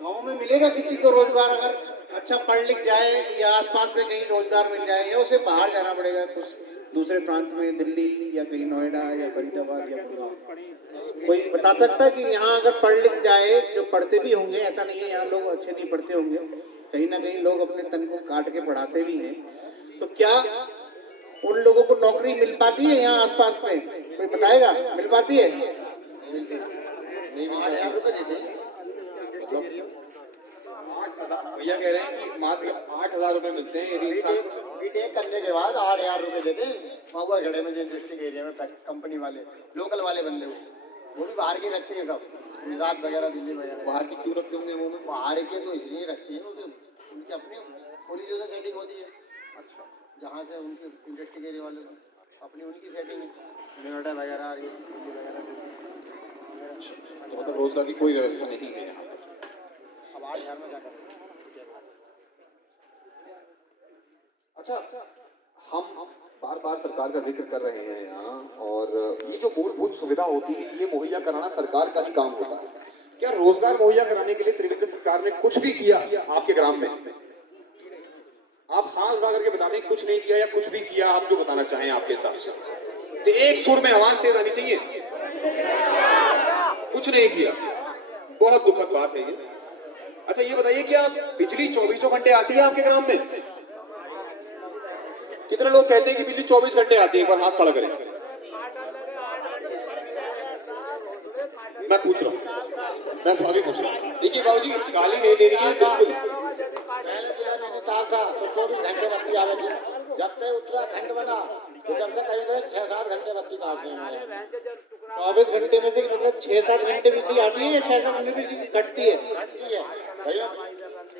गांव में मिलेगा किसी को रोजगार अगर अच्छा पढ़ लिख जाए या आसपास में कहीं रोजगार मिल जाए, या उसे बाहर जाना पड़ेगा कुछ दूसरे प्रांत में, दिल्ली या कहीं नोएडा या फरीदाबाद या गुड़गांव? कोई बता सकता है कि यहाँ अगर पढ़ लिख जाए, जो पढ़ते भी होंगे, ऐसा नहीं है यहाँ लोग अच्छे नहीं पढ़ते होंगे, कहीं ना कहीं लोग अपने तन को काट के पढ़ाते भी हैं, तो क्या उन लोगों को नौकरी मिल पाती है यहाँ आसपास में? कोई बताएगा, मिल पाती है? भैया कह रहे हैं कि मात्र 8,000 रुपए मिलते हैं यदि इंसान बीटेक करने के बाद 8,000 रुपए देते हैं महुआ खड़े में, इंडस्ट्रियल एरिया में कंपनी वाले, लोकल वाले बंदे वो भी बाहर के रखते हैं सब, गुजरात वगैरह, दिल्ली वगैरह। बाहर की क्यों रखते होंगे वो में? बाहर के तो इसलिए रखते हैं क्योंकि उनकी अपनी कॉलेजों से सेटिंग होती है। अच्छा, जहाँ से उनके इंडस्ट्रियल एरिया वाले अपनी उनकी सेटिंग है, नोएडा वगैरह, ये दिल्ली वगैरह। तो मतलब रोजगार की कोई व्यवस्था नहीं है यहाँ। अब 8,000 में क्या करें? अच्छा, हम बार बार सरकार का जिक्र कर रहे हैं यहाँ, और ये जो मूलभूत सुविधा होती है ये मुहैया कराना सरकार का ही काम होता है। क्या रोजगार मुहैया कराने के लिए त्रिवेंद्र सरकार ने कुछ भी किया आपके ग्राम में? आप हाँ उठा करके बता दें कुछ नहीं किया या कुछ भी किया, आप जो बताना चाहें आपके हिसाब से, तो एक सुर में आवाज तेज आनी चाहिए। कुछ नहीं किया, बहुत दुखद बात है ये। अच्छा ये बताइए क्या बिजली 24 घंटे आती है आपके ग्राम में? कितने लोग कहते हैं कि बिजली 24 घंटे आती है? एक बार हाथ खड़ा करें। मैं पूछ रहा हूँ, मैं भाभी पूछ रहा हूँ। देखिए बाबूजी गाली नहीं दे रही है बिल्कुल। था तो 24 घंटे बत्ती आ रही थी, जब से उत्तराखंड बना तो जब से कहीं 6-7 घंटे बत्ती काट रहे हैं। 24 घंटे में से मतलब 6-7 घंटे बिजली आती है या 6-7 घंटे बिजली कटती है? कटती है भैया,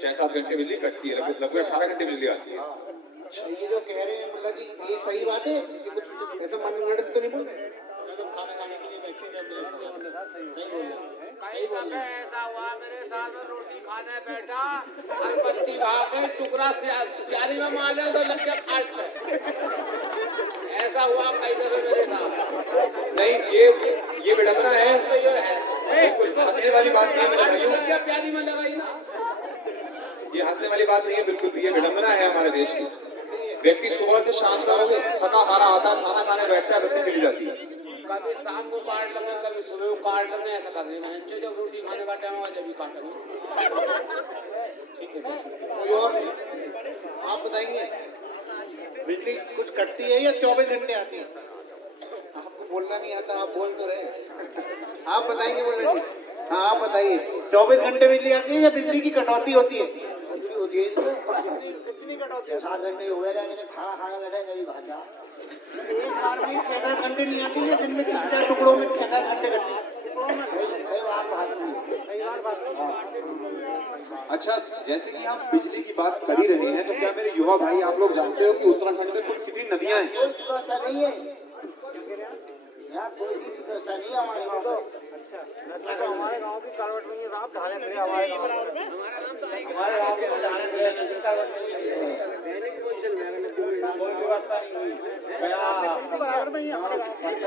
6-7 घंटे बिजली कटती है, लगभग 18 घंटे बिजली आती है। ये जो कह रहे हैं मतलब कि ये सही बात है कि कुछ ऐसा मनगढ़ंत तो नहीं बोल रहे? खाना खाने के लिए बैठे सही बोल रहे हैं। कई दफे ऐसा हुआ मेरे साथ में, रोटी खाने बैठा और बत्ती भाग गई, टुकड़ा से प्यारी में मारे तो लग गया खाट पे। ऐसा हुआ कई दफे मेरे साथ। नहीं ये विडंबना है, तो ये है बिल्कुल हंसने वाली बात नहीं है मेरे भाइयों। क्या प्यारी में लगाई ना, ये हंसने वाली बात नहीं है बिल्कुल भी, ये विडंबना है हमारे देश की। व्यक्ति सुबह से शाम तक थका हारा आता है, खाना खाने बैठता है, बत्ती चली जाती है। कभी शाम को काट लेंगे, कभी सुबह को काट लेंगे, ऐसा कर रहे हैं। जब रोटी खाने का टाइम हुआ जब भी काटेंगे। कोई और आप बताएंगे, बिजली कुछ कटती है या 24 घंटे आती है? आपको बोलना नहीं आता, आप बोल तो रहे। आप बताएंगे बोलना जी? हाँ आप बताइए, 24 घंटे बिजली आती है या बिजली की कटौती होती है? कितनी कटौती? 6-7 घंटे हो गए, खाना खाना बैठे कभी भाजा। एक बार भी 6-7 घंटे नहीं आती है दिन में? 3-4 टुकड़ों में 6-7 घंटे कटती है। अच्छा जैसे कि आप बिजली की बात कर ही रहे हैं, तो क्या मेरे युवा भाई आप लोग जानते हो कि उत्तराखंड में कुल कितनी नदियां हैं? कोई व्यवस्था नहीं है यहाँ, कोई भी व्यवस्था नहीं है हमारे गाँव में। तो हमारे गाँव की करवट नहीं है साहब, ढाले खड़े हमारे गाँव में, हमारे गाँव के तो ढाले खड़े नहीं, करवट नहीं है, कोई व्यवस्था नहीं हुई।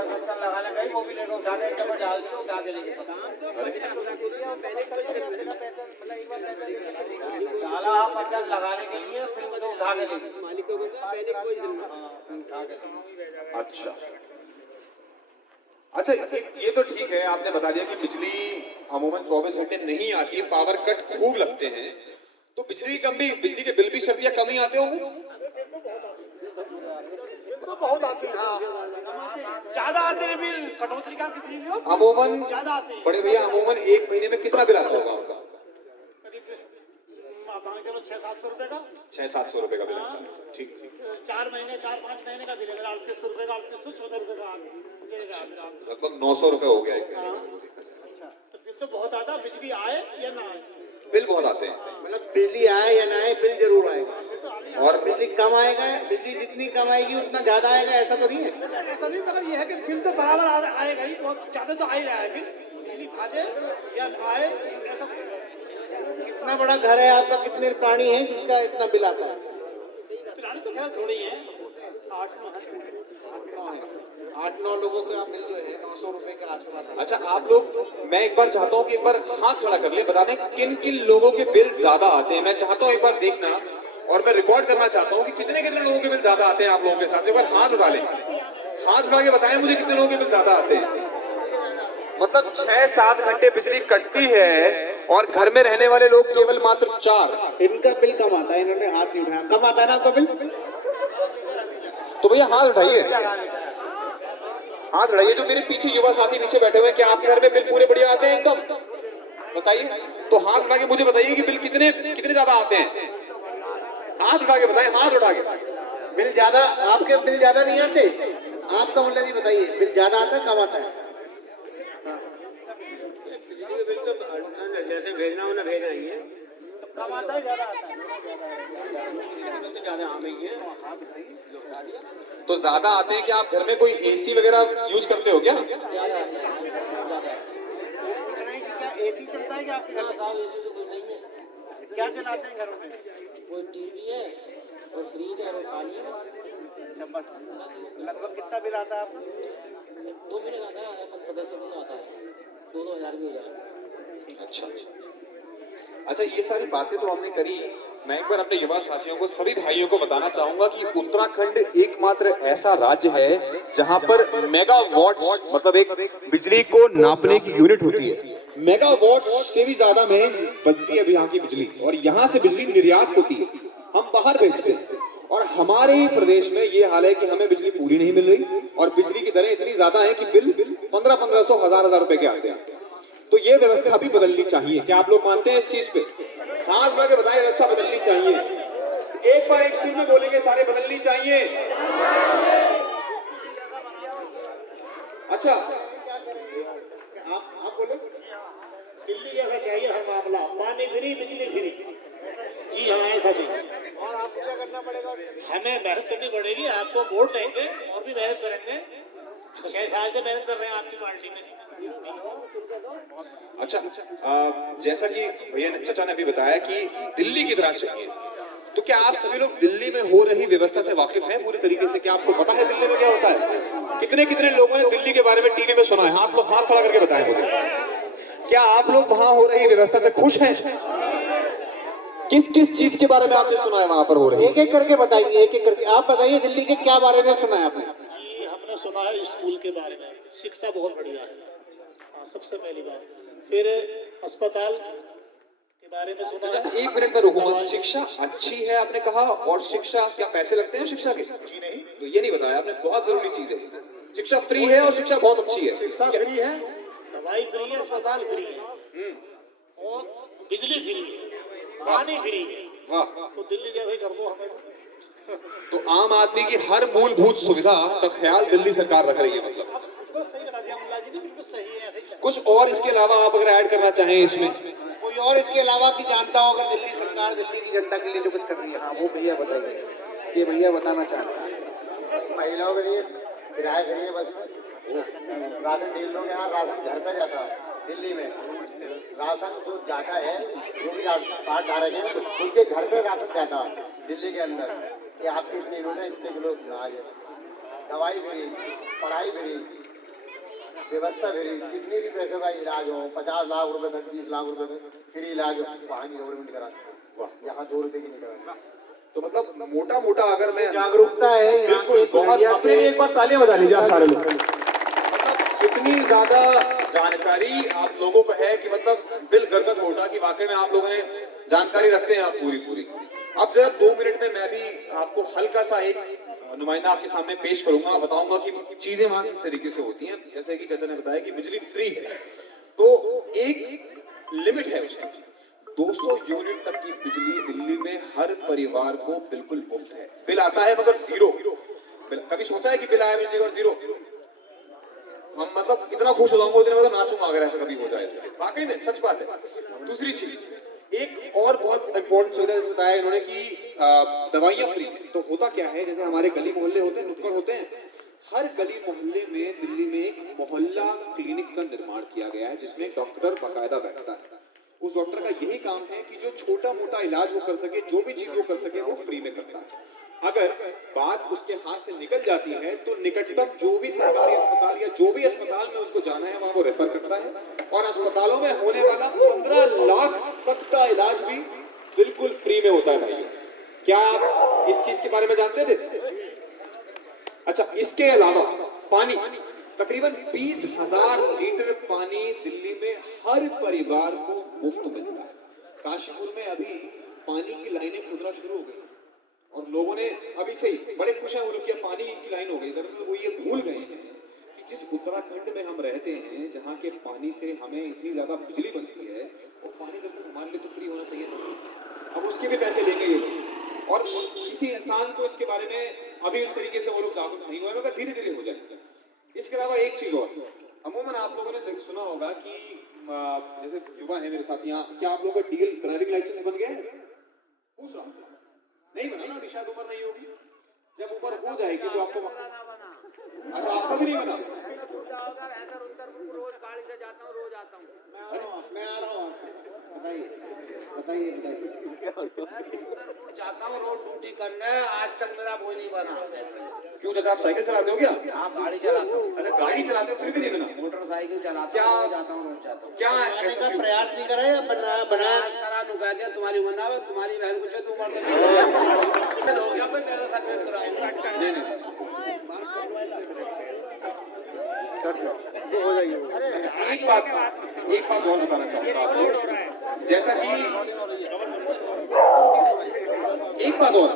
पत्थर लगाने गई, वो भी लेकर उठा के एक डब्बा डाल दिया, उठा के लेके डाला पत्थर लगाने के लिए, फिर मुझे उठा के लेके। अच्छा अच्छा ये तो ठीक है, आपने बता दिया कि बिजली अमूमन 24 घंटे नहीं आती है, पावर कट खूब लगते हैं, तो बिजली के बिल भी सर्दियाँ कम ही आते होंगे? तो बहुत आते हैं, ज्यादा आते हैं बिल, कटौती का कितनी भी हो अमूमन ज्यादा आते हैं। बड़े भैया अमूमन एक महीने में कितना बिल आता होगा आपका? करीब 600-700 रुपए का, 600-700 रुपए का बिल आता है। ठीक ठीक, 4-5 महीने का बिल है, 3800 रुपए का, 3814 रुपए का लगभग 900 रुपए हो गया एक तो बिल तो बहुत आता है। बिजली आए या ना आए, बिल बहुत आते हैं। मतलब बिजली आए या ना आए बिल जरूर आएगा, और बिजली कम आएगा, बिजली जितनी कम आएगी उतना ज्यादा आएगा, ऐसा तो नहीं है? ऐसा नहीं, मगर ये है कि बिल तो बराबर आएगा ही, बहुत ज्यादा तो आ ही रहा है बिल, बिजली भाजे या आए ऐसा। कितना बड़ा घर है आपका, कितने प्राणी हैं जिसका इतना बिल आता है? प्राणी तो खैर थोड़ी है, 8-9 हैं। 8-9 लोगों का बिल जो है 900 रुपए के आसपास है। अच्छा आप लोग, मैं एक बार चाहता हूँ कि एक बार हाथ खड़ा कर ले, बता दें किन किन लोगों के बिल ज्यादा आते हैं। मैं चाहता हूँ एक बार देखना, और मैं रिकॉर्ड करना चाहता हूँ कि कितने कितने लोगों के बिल ज्यादा आते हैं आप लोगों के साथ। एक बार हाथ उठा लें, हाथ उठा के बताएं मुझे कितने लोगों के बिल ज्यादा आते हैं। मतलब 6-7 घंटे बिजली कटती है और घर में रहने वाले लोग केवल मात्र 4। इनका बिल कम आता है, इन्होंने हाथ नहीं उठाया। कम आता है ना आपका बिल? तो भैया हाथ उठाइए, हाथ उठाइए। जो मेरे पीछे युवा साथी पीछे बैठे हुए हैं, क्या आपके घर में बिल पूरे बढ़िया आते हैं एकदम? बताइए तो, हाथ उठा के मुझे बताइए कि बिल कितने कितने ज्यादा आते हैं। हाथ उठा के बताएं, हाथ उठा के। बिल ज्यादा, आपके बिल ज्यादा नहीं आते? आपका मुल्ला जी बताइए, बिल ज्यादा आता है कम आता है? बिल तो जैसे भेजना हो ना भेजना ही है, तो कम आता है ज्यादा आता है? तो ज्यादा आम ही है। तो ज्यादा आते हैं। क्या आप घर में कोई एसी वगैरह यूज करते हो क्या? क्या एसी चलता है क्या आपके घर में? साहब एसी तो कुछ नहीं है। क्या चलाते हैं घरों में? कोई टीवी है और फ्रिज है और पानी है बस। अच्छा बस। लगभग कितना बिल आता है आपको? 2 बिल आता है, 1500 तो आता है, 2-2 हज़ार भी हो जाएगा। अच्छा अच्छा, ये सारी बातें तो हमने करी। मैं एक बार अपने युवा साथियों को, सभी भाइयों को बताना चाहूंगा कि उत्तराखंड एकमात्र ऐसा राज्य है जहां पर मेगावाट, मतलब एक बिजली को नापने की यूनिट होती है। मेगावाट से भी ज्यादा में बनती है यहाँ की बिजली, और यहाँ से बिजली निर्यात होती है, हम बाहर बेचते हैं। और हमारे ही प्रदेश में ये हाल है कि हमें बिजली पूरी नहीं मिल रही, और बिजली की दरें इतनी ज्यादा है कि बिल 1500-1500, 1000 रुपए के आते हैं। तो ये व्यवस्था भी बदलनी चाहिए। क्या आप लोग मानते हैं इस चीज पे? हाथ उठा के बताएं, व्यवस्था बदलनी चाहिए। एक बार एक सुर में बोलेंगे सारे, बदलनी चाहिए। अच्छा आप बोलो। दिल्ली जैसा चाहिए हर मामला, पानी फ्री, बिजली फ्री। जी हाँ, ऐसा चाहिए। और आपको क्या करना पड़ेगा? हमें मेहनत करनी पड़ेगी, आपको वोट देंगे और भी मेहनत करेंगे। 6 साल से मेहनत कर रहे हैं आपकी पार्टी में। अच्छा, जैसा कि भैया चचा ने अभी बताया कि दिल्ली की तरह चाहिए, तो क्या आप सभी लोग दिल्ली में हो रही व्यवस्था से वाकिफ हैं पूरी तरीके से? क्या आपको पता है दिल्ली में क्या होता है? कितने कितने लोगों ने दिल्ली के बारे में टीवी में सुना है? आप लोग हाथ खड़ा करके बताएं मुझे। क्या आप लोग वहां हो रही व्यवस्था से खुश हैं? किस किस चीज के बारे में आपने सुना है वहां पर हो रही? एक एक करके बताइए, एक एक करके आप बताइए, दिल्ली के क्या बारे में सुना है आपने? ये हमने सुना है स्कूल के बारे में, शिक्षा बहुत बढ़िया है, हाँ, सबसे पहली बात। फिर अस्पताल के बारे में सुना है। एक मिनट में रुकूंगा। शिक्षा अच्छी है आपने कहा, और शिक्षा, क्या पैसे लगते हैं शिक्षा के? जी नहीं, तो ये नहीं बताया आपने, बहुत जरूरी चीज है। शिक्षा फ्री है और शिक्षा बहुत अच्छी है। शिक्षा फ्री है, दवाई फ्री है, अस्पताल फ्री है, और बिजली फ्री है, पानी फ्री है। वाह। तो दिल्ली जैसे कर दो हमें। तो आम आदमी की हर मूलभूत सुविधा का ख्याल दिल्ली सरकार रख रही है। मतलब बिल्कुल सही बता दिया मुल्ला जी ने, बिल्कुल सही है, ऐसे ही चल। कुछ और इसके अलावा आप अगर ऐड करना चाहें इसमें? कोई और इसके अलावा भी जानता हो अगर दिल्ली सरकार दिल्ली की जनता के लिए जो कुछ कर रही है? हाँ वो भैया बताइए, ये भैया बताना चाहते हैं। महिलाओं के लिए किराया फ्री है बस में। राशन डीलरों के यहाँ राशन घर पे जाता है। दिल्ली में राशन जो जाता है, जो भी कार्ड धारक है उनके घर पे राशन जाता है दिल्ली के अंदर, कि आपके इतने यूनिट है, इतने किलो अनाज है। दवाई फ्री, पढ़ाई फ्री, व्यवस्था फ्री, कितने भी पैसे का इलाज हो, 50 लाख रुपए तक, 20 लाख रुपए तक फ्री इलाज हो, वहाँ की गवर्नमेंट कराती है। यहाँ 2 रुपए की नहीं कराती। तो मतलब मोटा मोटा अगर मैं, जागरूकता है यहाँ बिल्कुल, की बहुत। मीडिया अपने लिए पे। एक बार तालियां बजा लीजिए आप सारे लोग। मतलब इतनी ज्यादा जानकारी आप लोगों को है कि मतलब दिल गदगद होता कि वाकई में आप लोगों ने जानकारी रखते हैं आप पूरी पूरी। अब जरा 2 मिनट में मैं भी आपको हल्का सा एक नुमाइंदा आपके सामने पेश करूंगा, बताऊंगा कि चीजें वहां किस तरीके से होती हैं। जैसे कि चाचा ने बताया कि बिजली फ्री है, तो एक लिमिट है उसकी। 200 यूनिट तक की बिजली दिल्ली में हर परिवार को बिल्कुल मुफ्त है। बिल आता है मगर जीरो। कभी सोचा है कि बिल आया बिजली का जीरो? हम मतलब इतना खुश हो जाऊंगा उतने मतलब नाचूंगा अगर ऐसा कभी हो जाए। वाकई में सच बात है। दूसरी चीज, एक और बहुत इंपॉर्टेंट सुविधा बताया इन्होंने कि दवाइयाँ फ्री। तो होता क्या है, जैसे हमारे गली मोहल्ले होते हैं, नुक्कड़ होते हैं, हर गली मोहल्ले में दिल्ली में एक मोहल्ला क्लिनिक का निर्माण किया गया है जिसमें डॉक्टर बाकायदा बैठता है। उस डॉक्टर का यही काम है कि जो छोटा मोटा इलाज वो कर सके, जो भी चीज वो कर सके वो फ्री में करता है। अगर बात उसके हाथ से निकल जाती है तो निकटतम जो भी सरकारी अस्पताल या जो भी अस्पताल में उनको जाना है वहां वो रेफर करता है और अस्पतालों में होने वाला 15 लाख तक का इलाज भी बिल्कुल फ्री में होता है भाई। क्या आप इस चीज के बारे में जानते थे? अच्छा, इसके अलावा पानी, तकरीबन 20,000 लीटर पानी दिल्ली में हर परिवार को मुफ्त मिलता है। काशीपुर में अभी पानी की लाइनें खुदरा शुरू हो गई और लोगों ने अभी से ही बड़े खुश हैं वो लोग कि पानी की लाइन हो गई। दरअसल वो ये भूल गए हैं कि जिस उत्तराखंड में हम रहते हैं, जहाँ के पानी से हमें इतनी ज्यादा बिजली बनती है, वो पानी दरअसल हमारे लिए तो फ्री होना चाहिए था। अब उसके भी पैसे लेंगे ये लोग और किसी इंसान को इसके बारे में अभी उस तरीके से वो लोग जागरूक नहीं हुए, मगर धीरे धीरे हो जाएंगे। इसके अलावा एक चीज और, अमूमन आप लोगों ने सुना होगा कि जैसे युवा है मेरे साथ यहाँ, क्या आप लोगों का डीएल ड्राइविंग लाइसेंस बन गया है? पूछ रहा हूँ, नहीं बना ना, शायद उम्र नहीं होगी। जब उम्र हो जाएगी तो आपको, अच्छा आपका भी नहीं बना? रोज गाड़ी से जाता हूँ, रोज आता हूँ। मैं आ रहा हूँ, बताइए बताइए जाता हूँ रोज ड्यूटी करने, आज तक मेरा कोई नहीं बना। क्यों चाचा, आप साइकिल चलाते हो क्या? आप गाड़ी चलाता हूँ। अच्छा गाड़ी चलाते हो फिर भी नहीं बना? मोटरसाइकिल चलाता क्या हूँ, जाता हूँ, रोज जाता हूँ। क्या ऐसा क्यों? प्रयास नहीं करे या बनाया प्रयास करा तो कहते हैं तुम्हारी उम्र ना हो, तुम्हारी बहन कुछ है तो उम्र तो हो गया, कोई मेरा सफेद कराए। नहीं नहीं हो जाएगी। अच्छा, एक बात और बताना चाहूंगा आपको, जैसा कि एक बात और,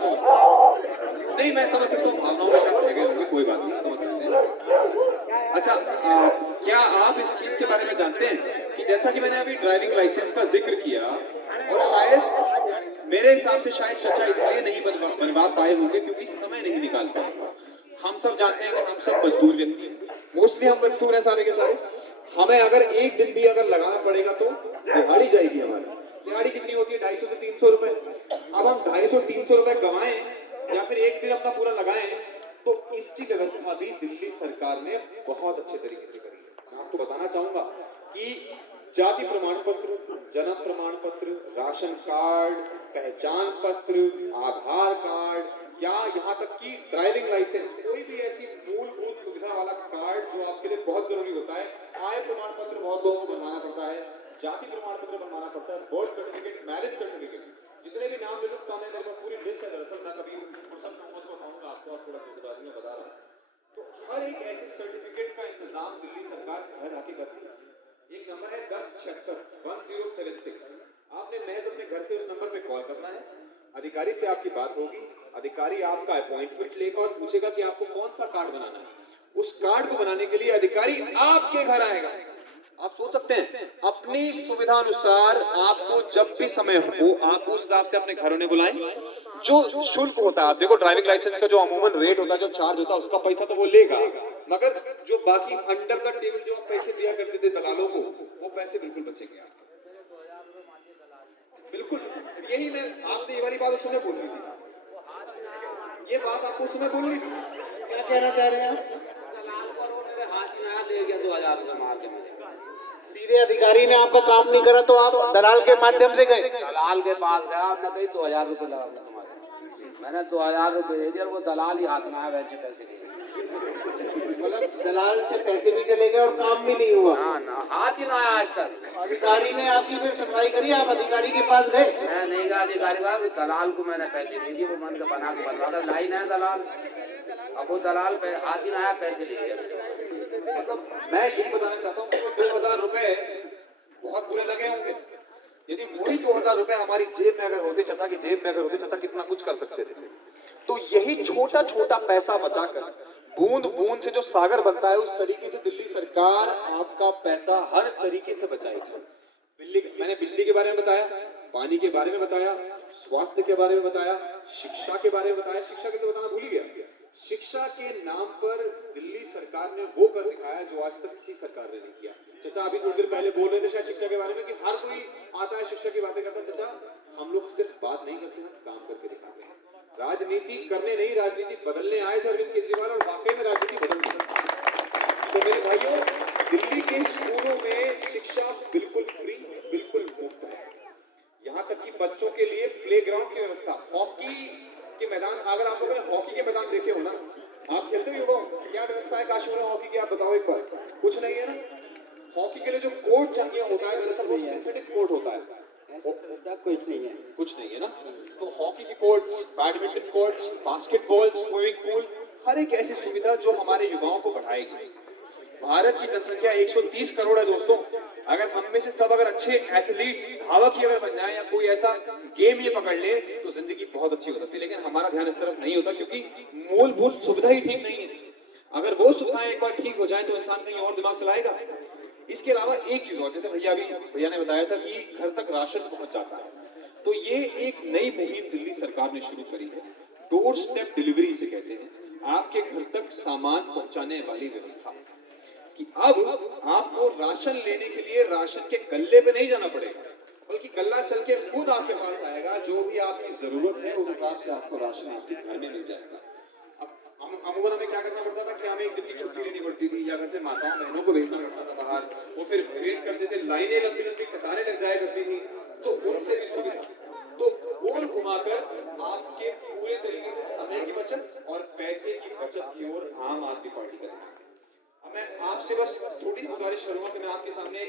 नहीं मैं समझ सकता हूँ भावनाओं में शामिल हो गए, कोई बात नहीं, समझ सकते हैं। अच्छा, क्या आप इस चीज के बारे में जानते हैं कि जैसा कि मैंने अभी ड्राइविंग लाइसेंस का जिक्र किया, और शायद मेरे हिसाब से शायद चचा इसलिए नहीं बनवा पाए होंगे क्योंकि समय नहीं निकाल पाए। हम सब जानते हैं कि हम सब मजदूर व्यक्ति हैं, मोस्टली हम मजदूर हैं सारे के सारे। हमें अगर एक दिन भी अगर लगाना पड़ेगा तो दिहाड़ी जाएगी हमारी। दिहाड़ी कितनी होती है? 250 से 300 रुपए। अब हम 250-300 रुपए कमाएं या फिर एक दिन अपना पूरा लगाएं, तो इसकी व्यवस्था भी दिल्ली सरकार ने बहुत अच्छे तरीके से करी है। मैं आपको बताना चाहूंगा कि जाति प्रमाण पत्र, जन्म प्रमाण पत्र, राशन कार्ड, पहचान पत्र, आधार कार्ड या यहाँ तक कि ड्राइविंग लाइसेंस, कोई भी ऐसी मूलभूत सुविधा वाला कार्ड जो आपके लिए बहुत जरूरी होता है। आय प्रमाण पत्र बहुत लोगों को बनवाना पड़ता है, जाति प्रमाण पत्र बनवाना पड़ता है, बर्थ सर्टिफिकेट, मैरिज सर्टिफिकेट, जितने भी नाम ले लो सामने मेरे पास पूरी लिस्ट है। दरअसल मैं कभी फुर्सत में तो बताऊंगा आपको, और थोड़ा जल्दबाजी में बता रहा हूँ। तो हर एक ऐसे सर्टिफिकेट का इंतजाम दिल्ली सरकार घर आके करती है। एक नंबर है 1076-1076। आपने महज अपने घर से उस नंबर पे कॉल करना है, अधिकारी से आपकी बात होगी, अधिकारी आपका अपॉइंटमेंट लेगा और पूछेगा कि आपको कौन सा कार्ड बनाना है। उस कार्ड को बनाने के लिए अधिकारी आपके घर आएगा। आप सोच सकते हैं, अपनी सुविधा अनुसार आपको जब भी समय हो आप उस हिसाब से अपने घरों में बुलाएं। जो शुल्क होता है, आप देखो ड्राइविंग लाइसेंस का जो अमूमन रेट होता है, जो चार्ज होता है, उसका पैसा तो वो लेगा, मगर जो बाकी अंडर द टेबल जो आप पैसे दिया करते थे दलालों को, वो पैसे बिल्कुल बचेंगे आपके। बिल्कुल, यही मैं आपने ये वाली बात उस समय बोलनी थी, ये बात आपको उस समय बोलनी थी। क्या कहना चाह रहे हैं आप? मेरे हाथ ही नया ले गया 2000 रुपये मार के। सीधे अधिकारी ने आपका काम नहीं करा तो आप दलाल के माध्यम से गए? दलाल के पास गया, आपने कही 2000 रुपये लगा तुम्हारे। मैंने 2000 रुपये दे दिया, वो दलाल ही हाथ में आया, वैसे पैसे लिए। मतलब दलाल से पैसे भी चले गए और काम भी नहीं हुआ? ना हाथ ही ना आया आज तक। अधिकारी ने आपकी फिर सुनवाई करी? आप अधिकारी के पास गए? मैं नहीं गया अधिकारी का, दलाल को मैंने पैसे दे दिए, वो मन का बना के बनवा कर लाइन है दलाल। अब वो दलाल हाथ ही ना आया, पैसे ले गया। मतलब मैं यही बताना चाहता हूँ कि 2000 रुपए बहुत बुरे लगे होंगे। यदि वही 2000 रुपए हमारी जेब में अगर होते, चचा की जेब में अगर होते, चचा कितना कुछ कर सकते थे। तो यही छोटा छोटा पैसा बचाकर बूंद बूंद से जो सागर बनता है, उस तरीके से दिल्ली सरकार आपका पैसा हर तरीके से बचाएगी। मैंने बिजली के बारे में बताया, पानी के बारे में बताया, स्वास्थ्य के बारे में बताया, शिक्षा के बारे में बताया। शिक्षा के तो बताना भूल ही गया। शिक्षा के नाम पर दिल्ली सरकार ने वो कर दिखाया जो आज तक किसी सरकार ने नहीं किया। चचा अभी थोड़ी देर पहले बोल रहे थे शायद शिक्षा के बारे में कि हर कोई आता है शिक्षा की बातें करता है। चचा, हम लोग सिर्फ बात नहीं करते हैं, काम करके दिखाते हैं। राजनीति करने नहीं, राजनीति बदलने आए थे अरविंद केजरीवाल, और वाकई में राजनीति बदल गई। तो मेरे भाइयों, दिल्ली के स्कूलों में शिक्षा बिल्कुल फ्री, बिल्कुल मुफ्त है। यहाँ तक कि बच्चों के लिए प्ले ग्राउंड की व्यवस्था, हॉकी के मैदान, अगर आप लोगों ने हॉकी के मैदान देखे हो ना, आप खेलते हो युवा, क्या व्यवस्था है काश्मीर में हॉकी की, आप बताओ एक बार। कुछ नहीं है ना। हॉकी के लिए जो कोर्ट चाहिए होता है दरअसल वो सिंथेटिक कोर्ट होता है, कुछ नहीं है। कुछ नहीं है ना। तो हॉकी की courts, badminton courts, basketball, swimming pool, हर एक ऐसी सुविधा जो हमारे युवाओं को बढ़ाएगी। भारत की जनसंख्या 130 करोड़ है दोस्तों। अगर हम में से सब अगर अच्छे एथलीट्स, धावक ही अगर बन जाए या कोई ऐसा गेम ये पकड़ ले तो जिंदगी बहुत अच्छी हो सकती है। लेकिन हमारा ध्यान इस तरफ नहीं होता क्योंकि मूलभूत सुविधा ही ठीक नहीं है। अगर वो सुविधाएं एक बार ठीक हो जाए तो इंसान कहीं और दिमाग चलाएगा। इसके अलावा एक चीज और, जैसे भैया ने बताया था कि घर तक राशन पहुंच जाता है, तो ये एक नई मुहिम दिल्ली सरकार ने शुरू करी है, डोर स्टेप डिलीवरी से कहते हैं, आपके घर तक सामान पहुंचाने वाली व्यवस्था, कि अब आपको राशन लेने के लिए राशन के गल्ले पे नहीं जाना पड़ेगा, बल्कि गल्ला चल के खुद आपके पास आएगा। जो भी आपकी जरूरत है उस हिसाब से आपको राशन आपके घर में मिल जाएगा। अमूमन हमें क्या करना पड़ता था कि हमें एक दिन की छुट्टी लेनी पड़ती थी, या घर से माताओं बहनों को भेजना पड़ता था बाहर, वो फिर वेट करते थे, लाइनें लंबी लंबी कतारें लग जाया करती थी, तो उनसे भी सुविधा। तो गोल घुमाकर आपके पूरे तरीके से समय की बचत और पैसे की बचत की ओर आम आदमी पार्टी करेगी। अब मैं आपसे बस थोड़ी सी गुजारिश करूंगा कि मैं आपके सामने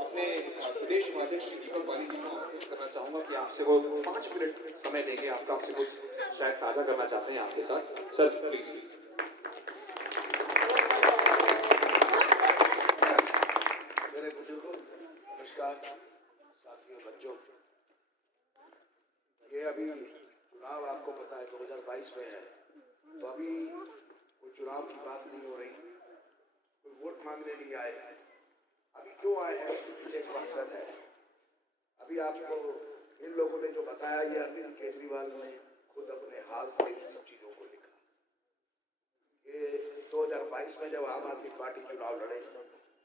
अपने प्रदेश उपाध्यक्ष दीपक बाली जी को करना चाहूंगा कि आपसे वो 5 मिनट समय देंगे, आपका आपसे कुछ शायद साझा करना चाहते हैं आपके साथ। Sir please. मेरे बुजुर्गों, नमस्कार। साथियों, बच्चों, ये अभी चुनाव आपको पता है 2022 में है, तो अभी कोई चुनाव की बात नहीं हो रही, कोई वोट मांगने नहीं आए हैं। अभी क्यों आए हैं उसके पीछे एक मकसद है। अभी आपको इन लोगों ने जो बताया, ये अरविंद केजरीवाल ने खुद अपने हाथ से इन चीज़ों को लिखा। ये 2022 में जब आम आदमी पार्टी चुनाव लड़े तो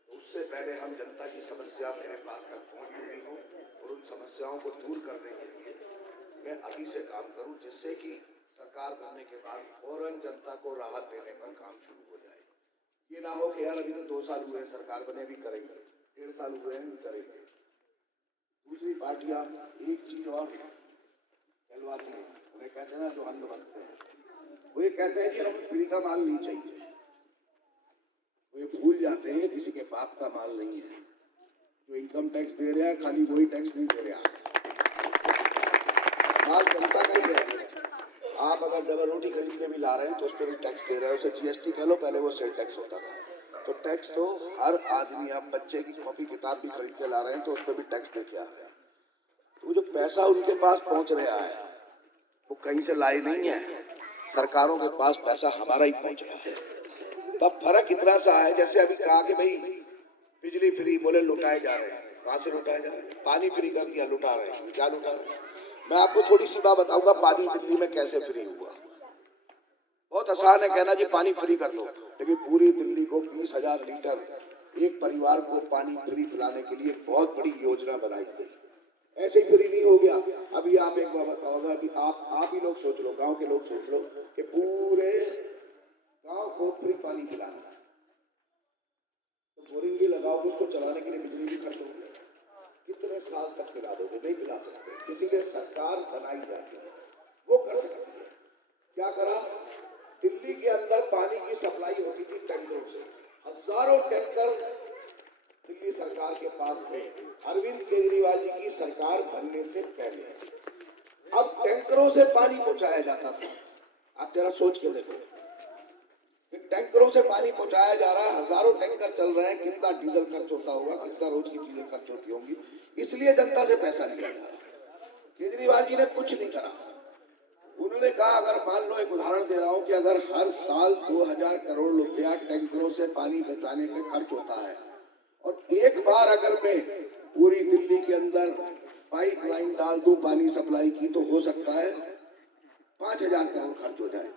उससे पहले हम जनता की समस्या मेरे पास तक पहुँच चुकी हूँ, और उन समस्याओं को दूर करने के लिए मैं अभी से काम करूँ, जिससे कि सरकार बनने के बाद फौरन जनता को राहत देने पर काम शुरू हो जाए। ये ना हो कि यार अभी तो 2 साल हुए हैं सरकार बने, भी करेंगे, 1.5 साल हुए हैं भी करेंगे। दूसरी पार्टियां एक चीज और कहलवाती हैं, उन्हें कहते हैं ना जो अंध बनते हैं, वो ये कहते हैं कि हमें फ्री का माल नहीं चाहिए। वो ये भूल जाते हैं किसी के बाप का माल नहीं है। जो इनकम टैक्स दे रहा है खाली वही टैक्स नहीं दे रहा, माल जनता का ही है। आप अगर डबल रोटी खरीद के भी ला रहे हैं तो उस पर भी टैक्स दे रहे हैं, उसे जीएसटी कह लो, पहले वो सेल टैक्स होता था। तो टैक्स तो हर आदमी, आप बच्चे की कॉपी किताब भी खरीद के ला रहे हैं तो उस पर भी टैक्स दे के आ रहे हैं। तो जो पैसा उनके पास पहुंच रहा है वो कहीं से लाई नहीं है, सरकारों के पास पैसा हमारा ही पहुंच रहा है। तब फर्क इतना सा है, जैसे अभी कहा कि भाई बिजली फ्री, बोले लुटाए जा रहे हैं। कहाँ से लुटाए जा रहे हैं? पानी फ्री कर दिया, लुटा रहे हैं। क्या लुटा रहे हैं? मैं आपको थोड़ी सी बात बताऊंगा, पानी दिल्ली में कैसे फ्री हुआ। बहुत आसान है कहना जी पानी फ्री कर दो, लेकिन पूरी दिल्ली को 20,000 लीटर एक परिवार को पानी फ्री पिलाने के लिए बहुत बड़ी योजना बनाई गई। ऐसे ही फ्री नहीं हो गया। अभी आप एक बात बताओ, अगर अभी आप ही लोग सोच लो, गांव के लोग सोच लो कि पूरे गांव को फ्री पानी पिलाना, तो बोरिंग भी लगाओगे, उसको चलाने के लिए बिजली भी खर्च होगी, कितने साल तक पिला दोगे? नहीं पिला सकते। इसीलिए सरकार बनाई जाती है, वो कर सकती है। क्या करा? दिल्ली के अंदर पानी की सप्लाई होती थी टैंकरों से, हजारों टैंकर दिल्ली सरकार के पास थे अरविंद केजरीवाल जी की सरकार बनने से पहले। अब टैंकरों से पानी पहुंचाया जाता था। आप जरा सोच के देखो, टैंकरों से पानी पहुंचाया जा रहा है, हजारों टैंकर चल रहे हैं, कितना डीजल खर्च होता होगा, कितना रोज की चीजें खर्च होती होंगी। इसलिए जनता से पैसा लिया जा रहा। केजरीवाल जी ने कुछ नहीं करा। उन्होंने कहा, अगर मान लो, एक उदाहरण दे रहा हूं कि अगर हर साल 2,000 करोड़ रुपया टैंकरों से पानी बचाने पे खर्च होता है, और एक बार अगर मैं पूरी दिल्ली के अंदर पाइपलाइन डाल दूं पानी सप्लाई की, तो हो सकता है 5,000 करोड़ खर्च हो जाए।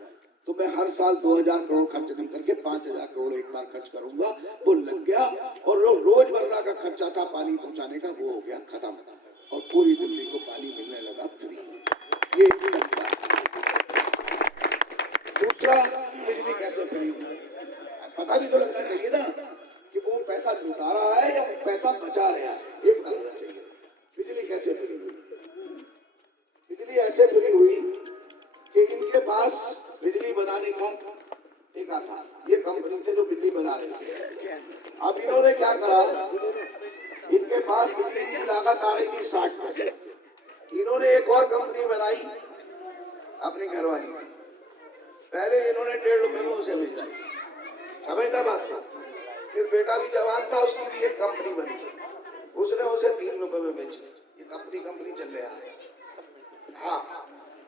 तो मैं हर साल 2,000 करोड़ खर्च नहीं करके 5,000 करोड़ एक बार खर्च करूंगा। वो लग गया, और रोजमर्रा का खर्चा था पानी पहुंचाने का, वो हो गया खत्म, और पूरी दिल्ली को पानी मिलने लगा फ्री। ये दूसरा, बिजली कैसे फ्री हुई? पता भी तो लगना चाहिए ना कि वो पैसा लुटा रहा है या पैसा बचा रहा है, ये पता लगना चाहिए। बिजली कैसे फ्री हुई? बिजली ऐसे फ्री हुई रहे थे। अब इन्होंने क्या करा, इनके पास बिजली की लागत आ रही थी 60 पैसे, इन्होंने एक और कंपनी बनाई अपनी घरवाली, पहले इन्होंने 1.5 रुपए में उसे बेचा, समझना बात को। फिर बेटा भी जवान था, उसकी भी एक कंपनी बनी, उसने उसे 3 रुपए में बेची, ये कंपनी चल रहा है। हाँ,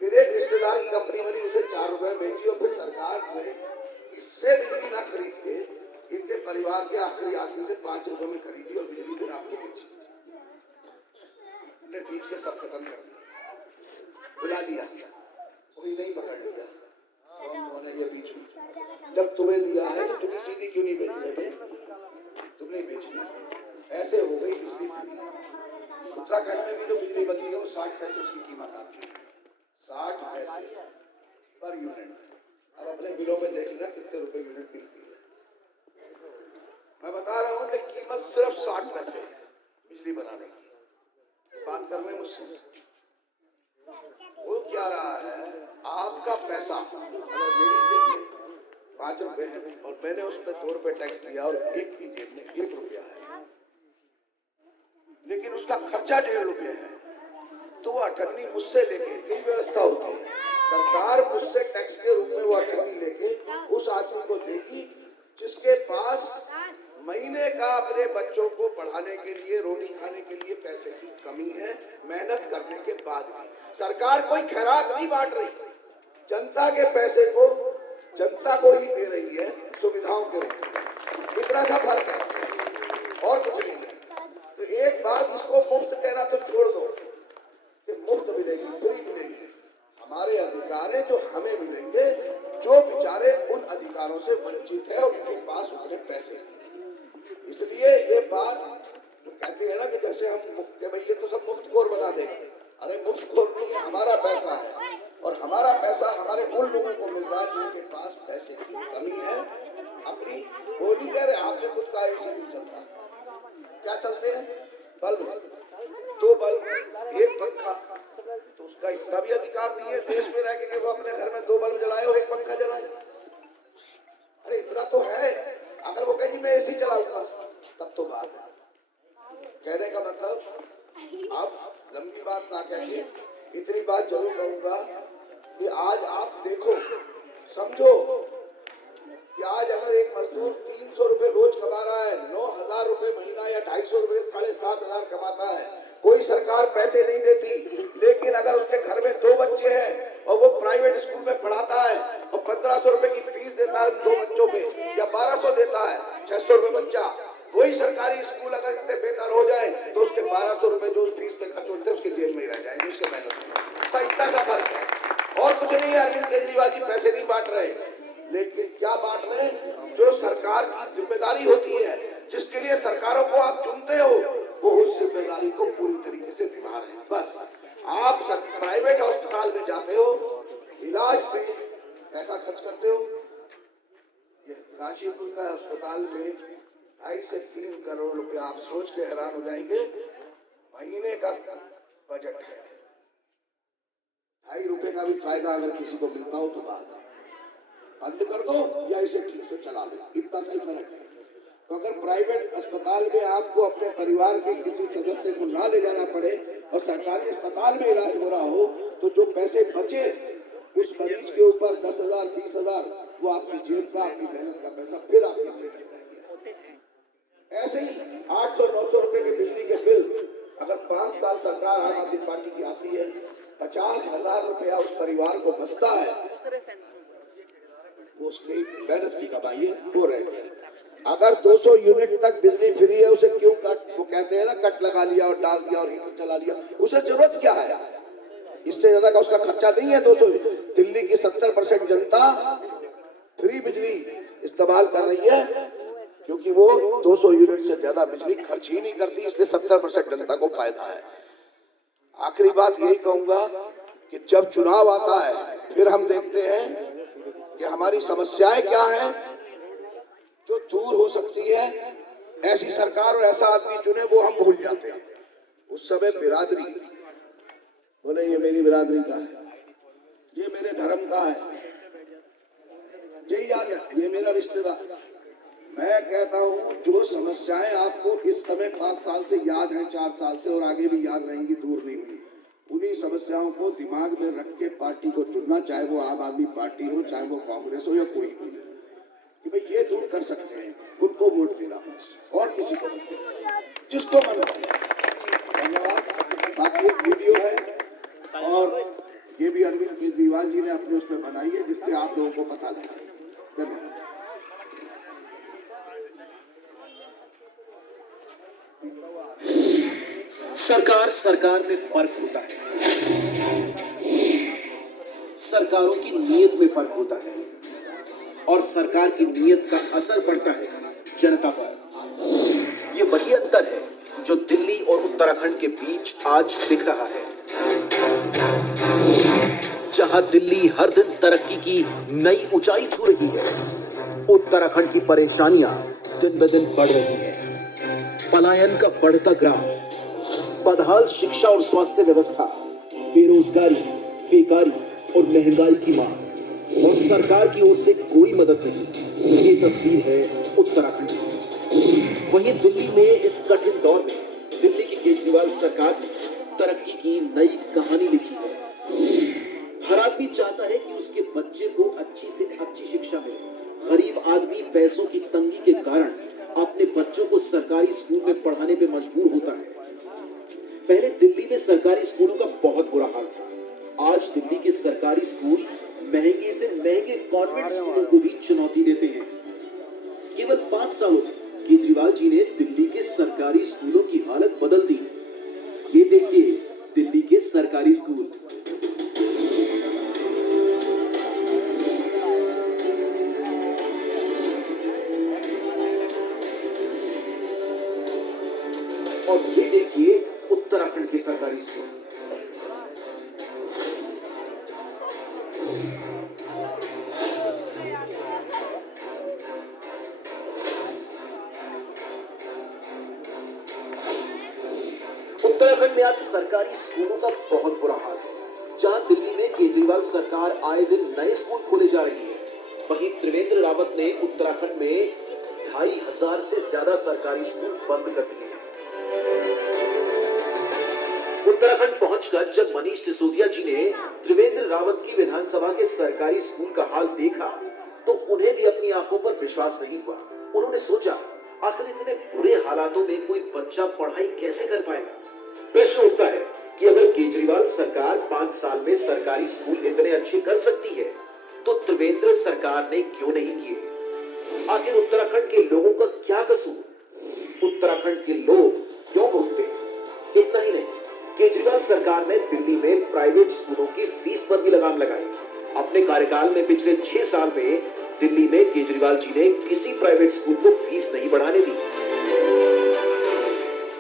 फिर एक रिश्तेदार की कंपनी बनी, उसे 4 रुपए में बेची, और फिर सरकार ने इससे बिजली ना खरीद के इनके परिवार के आखिरी आदमी से 5 रुपए में खरीदी और बिजली फिर आपको बेची। ठीक से सब खत्म कर दिया, बुला लिया, कोई नहीं पकड़ लिया, उन्होंने ये बीच में जब तुम्हें दिया है तो तुम्हें सीधी क्यों नहीं बेच रहे थे, तुम नहीं बेची। ऐसे हो गई बिजली फ्री। उत्तराखंड में भी जो बिजली बनती है वो 60 पैसे उसकी कीमत आती है, 60 पैसे पर यूनिट। अब अपने बिलों में देख लेना कितने रुपए यूनिट मिलती है। मैं बता रहा हूँ कि कीमत सिर्फ 60 पैसे है बिजली बनाने की। बात कर रहे मुझसे, वो क्या रहा है, आपका पैसा अगर मेरी जेब में 5 रुपए है और मैंने उस पर 2 रुपए टैक्स दिया और एक की जेब में 1 रुपया है, लेकिन उसका खर्चा 1.5 रुपये है, तो वो अटर्नी मुझसे लेके, यही व्यवस्था होती है, सरकार मुझसे टैक्स के रूप में वो अटर्नी लेके उस आदमी को देगी जिसके पास महीने का अपने बच्चों को पढ़ाने के लिए, रोटी खाने के लिए पैसे की कमी है, मेहनत करने के बाद भी। सरकार कोई खैरात नहीं बांट रही, जनता के पैसे को जनता को ही दे रही है सुविधाओं के रूप में, इतना सा फर्क है और कुछ नहीं है। तो एक बात इसको मुफ्त कहना तो छोड़ दो कि मुफ्त मिलेगी, फ्री मिलेगी, हमारे अधिकार है जो हमें मिलेंगे, जो बेचारे उन अधिकारों से वंचित है और उनके पास उतने पैसे हैं। इसलिए ये बात जो कहते हैं ना कि जैसे हम मुफ्त भैया तो सब मुफ्तखोर बना देंगे, अरे मुफ्तखोर नहीं, हमारा पैसा है और हमारा पैसा हमारे उन लोगों को मिल रहा है जिनके पास पैसे की कमी है। अपनी वो नहीं कह रहे आपने खुद का ऐसे नहीं चलता, क्या चलते हैं, बल्ब, 2 बल्ब, 1 पंखा, तो उसका इतना भी अधिकार नहीं है देश में रह के वो अपने घर में 2 बल्ब जलाए और 1 पंखा जलाए। अरे इतना तो है, अगर वो कहे मैं एसी चलाऊंगा तब तो बात है। कहने का मतलब आप लंबी बात ना कहिए, इतनी बात जरूर कहूंगा कि आज आप देखो, समझो कि आज अगर एक मजदूर 300 रुपए रोज कमा रहा है, 9,000 रुपए महीना या 250 रुपए 7,500 कमाता है, कोई सरकार पैसे नहीं देती, लेकिन अगर उसके घर में 2 बच्चे हैं और वो प्राइवेट स्कूल में पढ़ाता है और 1500 रुपए की फीस देता है 2 बच्चों पे या 1200 देता है, 600 रुपए बच्चा, वही सरकारी स्कूल अगर इतने बेहतर हो जाए तो उसके 1200 रुपए जो उस फीस में खर्च होते हैं उसके जेब में ही रह जाएंगे, उसके मेहनत में। इतना सा फर्क है और कुछ नहीं है। अरविंद केजरीवाल जी पैसे नहीं बांट रहे, लेकिन क्या बांट रहे, जो सरकार की जिम्मेदारी होती है, जिसके लिए सरकारों को आप चुनते हो, वो उस जिम्मेदारी को पूरी तरीके से निभा रहे हैं। बस आप प्राइवेट अस्पताल में जाते हो, इलाज पे पैसा खर्च करते हो, ये काशीपुर का अस्पताल में 2.5 से 3 करोड़ रुपया, आप सोच के हैरान हो जाएंगे, महीने का बजट है। 2.5 रुपए का भी फायदा अगर किसी को मिलता हो तो बात बंद कर दो या इसे ठीक से चला लो, इतना सा फर्क है। तो अगर प्राइवेट अस्पताल में आपको अपने परिवार के किसी सदस्य को ना ले जाना पड़े और सरकारी अस्पताल में इलाज हो रहा हो, तो जो पैसे बचे उस मरीज के ऊपर 10,000 20,000 वो आपकी जेब का, आपकी मेहनत का पैसा फिर आपकी जेब में रहेगा। ऐसे ही 800-900 रुपए के बिजली के बिल अगर 5 साल सरकार आम आदमी पार्टी की आती है, 50,000 रुपया उस परिवार को बचता है, वो उसकी मेहनत की कमाई है, वो रहे। अगर 200 यूनिट तक बिजली फ्री है, उसे क्यों कट, वो कहते हैं ना कट लगा लिया और डाल दिया और हीटर चला लिया, उसे जरूरत क्या है, इससे ज्यादा का उसका खर्चा नहीं है। 200 दिल्ली की 70% जनता फ्री बिजली इस्तेमाल कर रही है क्योंकि वो 200 यूनिट से ज्यादा बिजली खर्च ही नहीं करती, इसलिए 70% जनता को फायदा है। आखिरी बात यही कहूंगा कि जब चुनाव आता है फिर हम देखते हैं कि हमारी समस्याएं क्या हैं जो दूर हो सकती है, ऐसी सरकार और ऐसा आदमी चुने वो हम भूल जाते हैं। उस समय बिरादरी बोले ये मेरी बिरादरी का है, ये मेरे धर्म का है, यही याद है, ये मेरा रिश्तेदार, मैं कहता हूँ जो समस्याएं आपको इस समय 5 साल से याद हैं, 4 साल से और आगे भी याद रहेंगी, दूर नहीं हुई, उन्हीं समस्याओं को दिमाग में रख के पार्टी को चुनना, चाहे वो आम आदमी पार्टी हो, चाहे वो कांग्रेस हो या कोई भी, कि भाई ये दूर कर सकते हैं, उनको वोट देना बस, और किसी को नहीं, जिसको मन करे। धन्यवाद। बाकी एक वीडियो है और ये भी अरविंद केजरीवाल जी ने अपने उसमें बनाई है, जिससे आप लोगों को पता लगा। धन्यवाद। सरकार में फर्क होता है, सरकारों की नीयत में फर्क होता है और सरकार की नीयत का असर पड़ता है जनता पर। ये वही अंतर है जो दिल्ली और उत्तराखंड के बीच आज दिख रहा है। जहां दिल्ली हर दिन तरक्की की नई ऊंचाई छू रही है, उत्तराखंड की परेशानियां दिन ब दिन बढ़ रही हैं। पलायन का बढ़ता ग्राफ, बदहाल शिक्षा और स्वास्थ्य व्यवस्था, बेरोजगारी, बेकारी और महंगाई की मार, और सरकार की ओर से कोई मदद नहीं। ये तस्वीर है उत्तराखंड की। वहीं दिल्ली में इस कठिन दौर में दिल्ली की केजरीवाल सरकार ने तरक्की की नई कहानी लिखी है। हर आदमी चाहता है कि उसके बच्चे को अच्छी से अच्छी शिक्षा मिले। गरीब आदमी पैसों की तंगी के कारण अपने बच्चों को सरकारी स्कूल में पढ़ाने पे मजबूर होता है। पहले दिल्ली में सरकारी स्कूलों का बहुत बुरा हाल था। आज दिल्ली के सरकारी स्कूल महंगे से महंगे कॉन्वेंट स्कूलों को भी चुनौती देते हैं। केवल 5 सालों में केजरीवाल जी ने दिल्ली के सरकारी स्कूलों की हालत बदल दी। ये देखिए दिल्ली के सरकारी स्कूल। और ये देखिए उत्तराखंड के सरकारी स्कूल। उत्तराखंड में आज सरकारी स्कूलों का बहुत बुरा हाल है। जहां दिल्ली में केजरीवाल सरकार आए दिन नए स्कूल खोले जा रही है, वहीं त्रिवेंद्र रावत ने उत्तराखंड में 2500 से ज्यादा सरकारी स्कूल बंद कर दिए हैं। उत्तराखंड पहुंचकर जब मनीष सिसोदिया जी ने त्रिवेंद्र रावत की विधानसभा के सरकारी स्कूल का हाल देखा तो उन्हें भी अपनी आंखों पर विश्वास नहीं हुआ। उन्होंने सोचा, आखिर इतने बुरे हालातों में कोई बच्चा पढ़ाई कैसे कर पाएगा। प्रश्न उठता है कि अगर केजरीवाल सरकार 5 साल में सरकारी स्कूल इतने अच्छे कर सकती है तो त्रिवेंद्र सरकार ने क्यों नहीं किए। आखिर उत्तराखंड के लोगों का क्या कसूर, उत्तराखंड के लोग क्यों भुगते। इतना ही नहीं, केजरीवाल सरकार ने दिल्ली में प्राइवेट स्कूलों की फीस पर भी लगाम लगाई। अपने कार्यकाल में पिछले 6 साल में दिल्ली में केजरीवाल जी ने किसी प्राइवेट स्कूल को फीस नहीं बढ़ाने दी।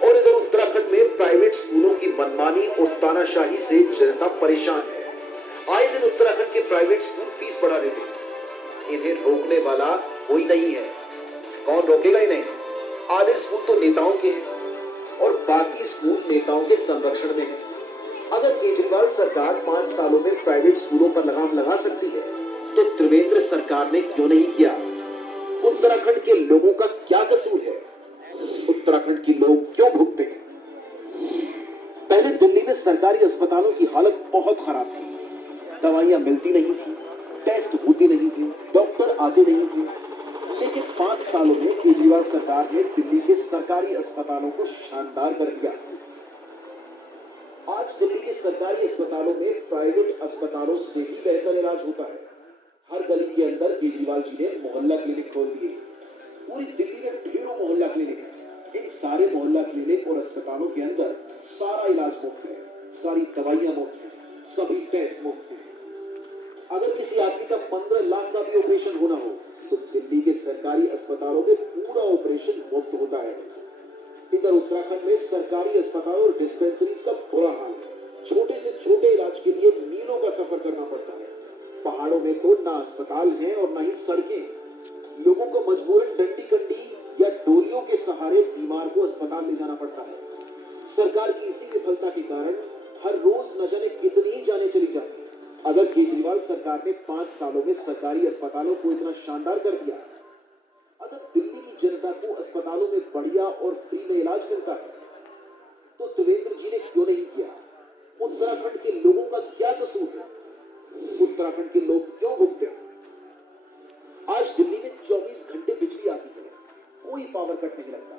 और इधर उत्तराखंड में प्राइवेट स्कूलों की मनमानी और तानाशाही से जनता परेशान है। आए दिन उत्तराखंड के प्राइवेट स्कूल फीस बढ़ा देते हैं। इन्हें रोकने वाला कोई नहीं है। कौन रोकेगा इन्हें। आधे स्कूल तो नेताओं के हैं और बाकी स्कूल नेताओं के संरक्षण में है। अगर केजरीवाल सरकार 5 सालों में प्राइवेट स्कूलों पर लगाम लगा सकती है तो त्रिवेंद्र सरकार ने क्यों नहीं किया। उत्तराखंड के लोगों का क्या कसूर है, उत्तराखंड के लोग क्यों भुगते हैं। पहले दिल्ली में सरकारी अस्पतालों की हालत बहुत खराब थी। दवाइयां मिलती नहीं थी, टेस्ट होती नहीं थे, डॉक्टर आते नहीं थे। लेकिन 5 सालों में केजरीवाल सरकार ने दिल्ली के सरकारी अस्पतालों को शानदार कर दिया। आज दिल्ली के सरकारी अस्पतालों में प्राइवेट अस्पतालों से भी बेहतर इलाज होता है। हर गली के अंदर केजरीवाल जी ने मोहल्ला क्लिनिक खोल दिए। पूरी दिल्ली में ढेरों मोहल्ला क्लिनिक है। इन सारे मोहल्ला क्लिनिक और अस्पतालों के अंदर सारा इलाज मुफ्त है, सारी दवाइयां मुफ्त है, सभी टेस्ट मुफ्त है। अगर किसी आदमी का 15 लाख का भी ऑपरेशन होना हो तो दिल्ली के सरकारी अस्पतालों में पूरा ऑपरेशन मुफ्त होता है। इधर उत्तराखंड में सरकारी अस्पतालों और डिस्पेंसरीज का बुरा हाल है। छोटे से छोटे इलाज के लिए मीलों का सफर करना पड़ता है। पहाड़ों में तो ना अस्पताल हैं और ना ही सड़कें। लोगों को मजबूरन डंडी कंडी या डोलियों के सहारे बीमार को अस्पताल ले जाना पड़ता है। सरकार की इसी विफलता के कारण हर रोज न जाने कितनी ही जानें चली जाती। अगर केजरीवाल सरकार ने 5 सालों में सरकारी अस्पतालों को इतना शानदार कर दिया, अगर दिल्ली अस्पतालों में बढ़िया और फ्री में इलाज मिलता है, तो त्रिवेंद्र जी ने क्यों नहीं किया? उत्तराखंड के लोगों का क्या कसूर है? उत्तराखंड के लोग क्यों भुगते हैं? आज दिल्ली में 24 घंटे बिजली आती है, कोई पावर कट नहीं लगता।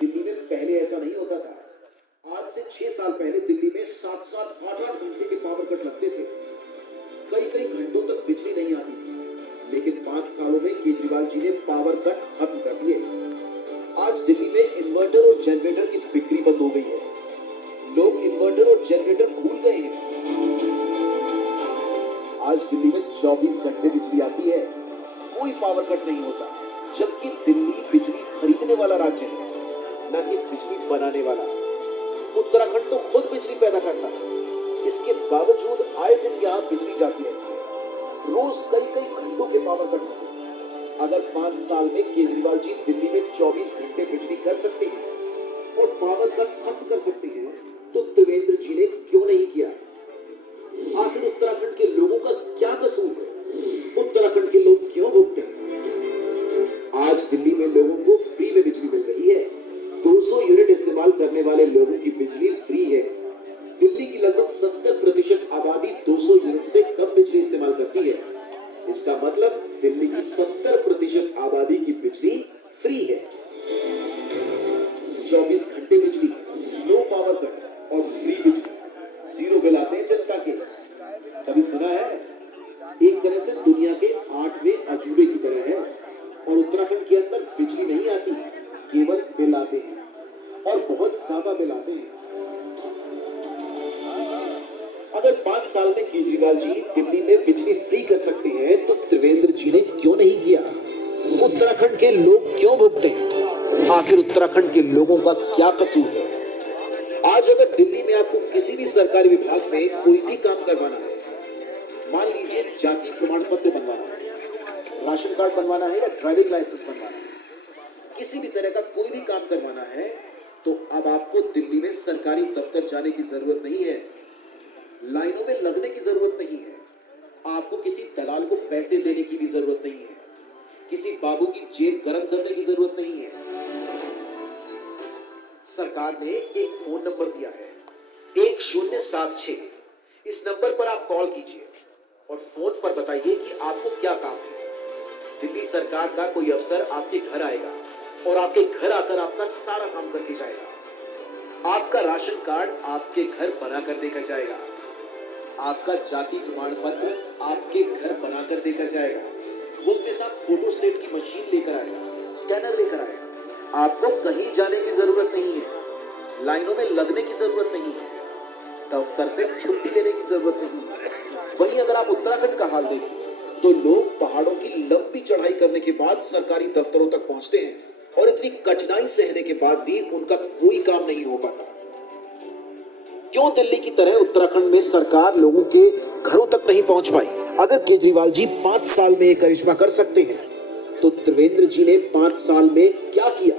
दिल्ली में पहले ऐसा नहीं होता था। आज से 6 साल पहले दिल्ली में 7-7, 8-8 घंटे के पावर कट लगते थे। कई घंटों तक बिजली नहीं आती थी, लेकिन 5 सालों में केजरीवाल जी ने पावर कट खत्म कर दिए। आज दिल्ली में इन्वर्टर और जनरेटर की बिक्री बंद हो गई है। लोग इन्वर्टर और जनरेटर भूल गए हैं। आज दिल्ली में 24 घंटे बिजली आती है, कोई पावर कट नहीं होता, जबकि दिल्ली बिजली खरीदने वाला राज्य है, न कि बिजली बनाने वाला। उत्तराखंड तो खुद बिजली पैदा करता है, इसके बावजूद आए दिन यहाँ बिजली जाती रहती है। रोज कई घंटों के पावर कट होते हैं। अगर 5 साल में केजरीवाल जी दिल्ली में 24 घंटे बिजली कर सकते हैं और पावर कट खत्म कर सकते हैं, तो त्रिवेंद्र जी ने क्यों नहीं किया? आखिर उत्तराखंड के लोगों का क्या कसूर है? उत्तराखंड के लोग क्यों भुगते हैं? आज दिल्ली में लोगों को फ्री में बिजली मिल रही है। 200 यूनिट इस्तेमाल करने वाले लोगों की बिजली फ्री है। दिल्ली की लगभग 70% आबादी 200 यूनिट से कम बिजली इस्तेमाल करती है। इसका मतलब दिल्ली की 70% आबादी की बिजली फ्री है। 24 घंटे बिजली, नो पावर कट और फ्री बिजली, जीरो बिल आते हैं जनता के। कभी सुना है? एक तरह से दुनिया के 8वें अजूबे की तरह है। और उत्तराखंड के अंदर बिजली नहीं आती, केवल बिल आते हैं और बहुत ज्यादा बिल आते हैं। अगर 5 साल में केजरीवाल जी दिल्ली में बिजली फ्री कर सकते हैं, तो त्रिवेंद्र जी ने क्यों नहीं किया? उत्तराखंड के लोग क्यों भुगते हैं? आखिर उत्तराखंड के लोगों का क्या कसूर है? आज अगर दिल्ली में आपको किसी भी सरकारी विभाग में कोई भी काम करवाना है, मान लीजिए जाति प्रमाण पत्र बनवाना है, राशन कार्ड बनवाना है या ड्राइविंग लाइसेंस बनवाना है, किसी भी तरह का कोई भी काम करवाना है, तो अब आपको दिल्ली में सरकारी दफ्तर जाने की जरूरत नहीं है, लाइनों में लगने की जरूरत नहीं है, आपको किसी दलाल को पैसे देने की भी जरूरत नहीं है, किसी बाबू की जेब गर्म करने की जरूरत नहीं है। सरकार ने एक फोन नंबर दिया है, 1076। इस नंबर पर आप कॉल कीजिए और फोन पर बताइए कि आपको क्या काम है। दिल्ली सरकार का कोई अफसर आपके घर आएगा और आपके घर आकर आपका सारा काम करके जाएगा। आपका राशन कार्ड आपके घर बना कर देकर जाएगा, आपका जाति प्रमाण पत्र आपके घर बना कर देकर जाएगा, वो अपने साथ फोटो स्टेट की मशीन लेकर आएगा, स्कैनर लेकर आएगा। आपको कहीं जाने की जरूरत नहीं है, लाइनों में लगने की जरूरत नहीं है, दफ्तर से छुट्टी लेने की जरूरत नहीं है। वहीं अगर आप उत्तराखंड का हाल देखें, तो लोग पहाड़ों की लंबी चढ़ाई करने के बाद सरकारी दफ्तरों तक पहुंचते हैं और इतनी कठिनाई सहने के बाद भी उनका कोई काम नहीं हो पाता। क्यों दिल्ली की तरह उत्तराखंड में सरकार लोगों के घरों तक नहीं पहुंच पाई? अगर केजरीवाल जी 5 साल में ये करिश्मा कर सकते हैं, तो त्रिवेंद्र जी ने 5 साल में क्या किया?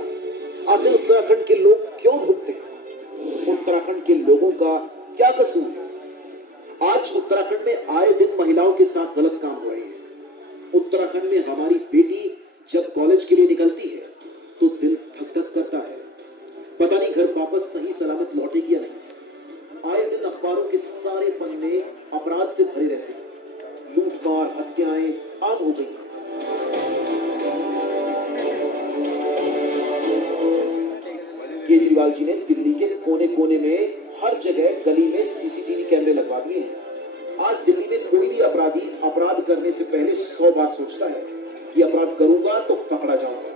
आखिर उत्तराखंड के लोग क्यों भुगते हैं? उत्तराखंड के लोगों का क्या कसूर है? आज उत्तराखंड में आए दिन महिलाओं के साथ गलत काम हो रहे हैं। उत्तराखंड में हमारी बेटी जब कॉलेज के लिए निकलती है, तो दिल धक धक करता है, पता नहीं घर वापस सही सलामत लौटेगी या नहीं। आए दिन अखबारों के सारे पन्ने अपराध से भरे रहते हैं, लूटमार, हत्याएं आम हो गई हैं। केजरीवाल जी ने दिल्ली के कोने कोने में हर जगह गली में सीसीटीवी कैमरे लगवा दिए हैं। आज दिल्ली में कोई भी अपराधी अपराध करने से पहले 100 बार सोचता है कि अपराध करूंगा तो पकड़ा जाऊंगा।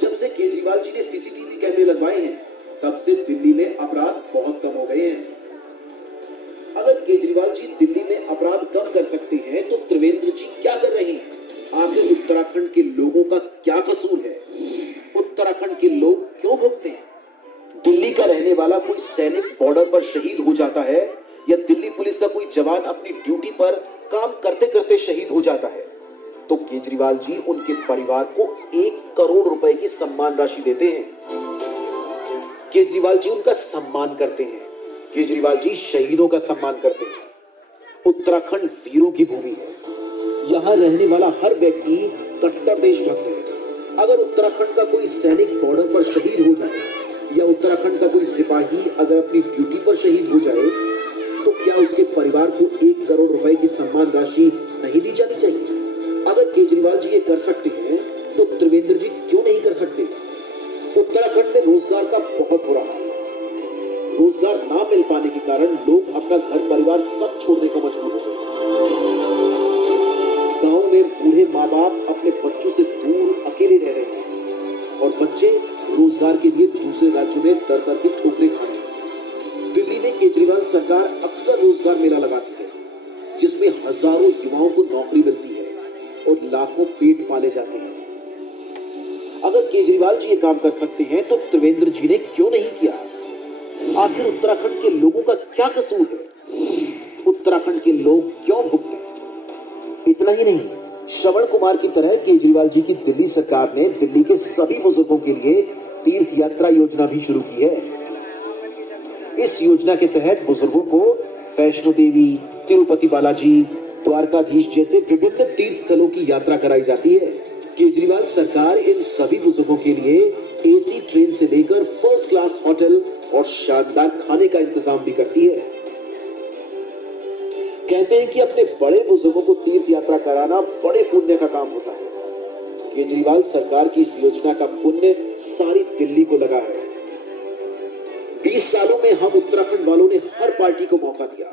जब से केजरीवाल जी ने सीसीटीवी कैमरे लगवाए हैं, तब से दिल्ली में अपराध बहुत कम हो गए हैं। अगर केजरीवाल जी दिल्ली में अपराध कम कर सकते हैं, तो त्रिवेंद्र जी क्या कर रहे हैं? आखिर उत्तराखंड के लोगों का क्या कसूर है? उत्तराखंड के लोग क्यों भुगते हैं? दिल्ली का रहने वाला कोई सैनिक बॉर्डर पर शहीद हो जाता है, या दिल्ली पुलिस का कोई जवान अपनी ड्यूटी पर काम करते करते शहीद हो जाता है, तो केजरीवाल जी उनके परिवार को 1 करोड़ रुपए की सम्मान राशि देते हैं। केजरीवाल जी उनका सम्मान करते हैं, केजरीवाल जी शहीदों का सम्मान करते हैं। उत्तराखंड वीरों की भूमि है, यहाँ रहने वाला हर व्यक्ति कट्टर देशभक्त है। अगर उत्तराखंड का कोई सैनिक बॉर्डर पर शहीद हो जाए या उत्तराखंड का कोई सिपाही अगर अपनी ड्यूटी पर शहीद हो जाए तो क्या उसके परिवार को 1 करोड़ रुपए की सम्मान राशि नहीं दी जानी चाहिए? अगर केजरीवाल जी ये कर सकते हैं तो त्रिवेंद्र जी क्यों नहीं कर सकते? उत्तराखंड में रोजगार का बहुत बुरा हाल है। रोजगार ना मिल पाने के कारण लोग अपना घर परिवार सब छोड़ने को मजबूर हो गए। गांव में बूढ़े माँ बाप अपने बच्चों से दूर अकेले रह रहे हैं और बच्चे रोजगार के लिए दूसरे राज्यों में दर दर की ठोकरें खा रहे हैं। दिल्ली में केजरीवाल सरकार अक्सर रोजगार मेला लगाती है जिसमें हजारों युवाओं को नौकरी मिलती है और लाखों पेट पाले जाते हैं। अगर केजरीवाल जी ये काम कर सकते हैं तो त्रिवेंद्र जी ने क्यों नहीं किया? आखिर उत्तराखंड के लोगों का क्या कसूर है? उत्तराखंड के लोग क्यों भुगते हैं? इतना ही नहीं, श्रवण कुमार की तरह केजरीवाल जी की दिल्ली सरकार ने दिल्ली के सभी बुजुर्गों के लिए तीर्थ यात्रा योजना भी शुरू की है। इस योजना के तहत बुजुर्गों को वैष्णो देवी, तिरुपति बालाजी, द्वारकाधीश जैसे विभिन्न तीर्थ स्थलों की यात्रा कराई जाती है। केजरीवाल सरकार इन सभी बुजुर्गों के लिए एसी ट्रेन से लेकर फर्स्ट क्लास होटल और शानदार खाने का इंतजाम भी करती है। कहते हैं कि अपने बड़े बुजुर्गों को तीर्थ यात्रा कराना बड़े पुण्य का काम होता है। केजरीवाल सरकार की इस योजना का पुण्य सारी दिल्ली को लगा है। 20 सालों में हम उत्तराखंड वालों ने हर पार्टी को मौका दिया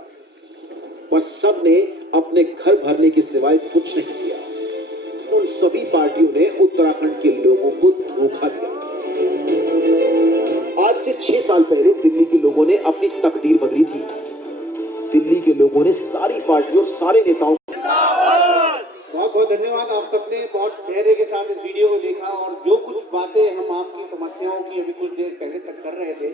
पर सब ने अपने घर भरने के सिवाय कुछ नहीं किया। उन सभी पार्टियों ने उत्तराखंड के लोगों को धोखा दिया। आज से 6 साल पहले दिल्ली के लोगों ने अपनी तकदीर बदली थी। दिल्ली के लोगों ने सारी पार्टियों सारे नेताओं बहुत बहुत धन्यवाद। आप सबने बहुत धैर्य के साथ इस वीडियो को देखा और जो कुछ बातें हम आपकी समस्याओं की अभी कुछ देर पहले तक कर रहे थे,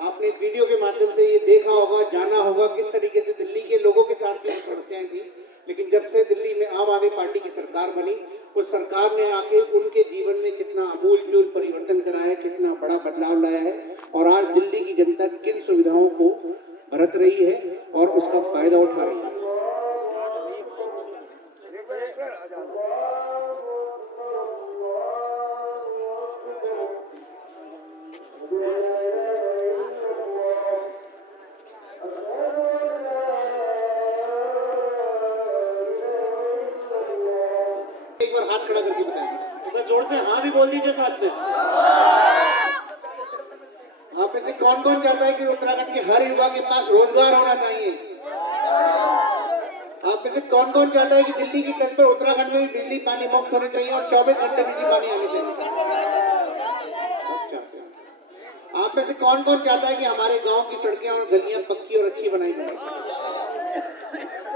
आपने इस वीडियो के माध्यम से ये देखा होगा, जाना होगा किस तरीके से दिल्ली के लोगों के साथ भी समस्याएं थी। लेकिन जब से दिल्ली में आम आदमी पार्टी की सरकार बनी, उस सरकार ने आके उनके जीवन में कितना आमूल परिवर्तन करा है, कितना बड़ा बदलाव लाया है और आज दिल्ली की जनता किन सुविधाओं को बरत रही है और उसका फायदा उठा रही है। एक बार हाथ खड़ा करके बताएंगे, जोर से हाँ भी बोल दीजिए साथ में। आप में से कौन कौन चाहता है कि उत्तराखंड के हर युवा के पास रोजगार होना चाहिए? आप में से कौन कौन चाहता है कि दिल्ली की तर्ज पर उत्तराखंड में भी बिजली पानी मुफ्त होने चाहिए और 24 घंटे बिजली पानी आने चाहिए? आप में से कौन कौन चाहता है कि हमारे गांव की सड़कें और गलियां पक्की और अच्छी बनाई जाए?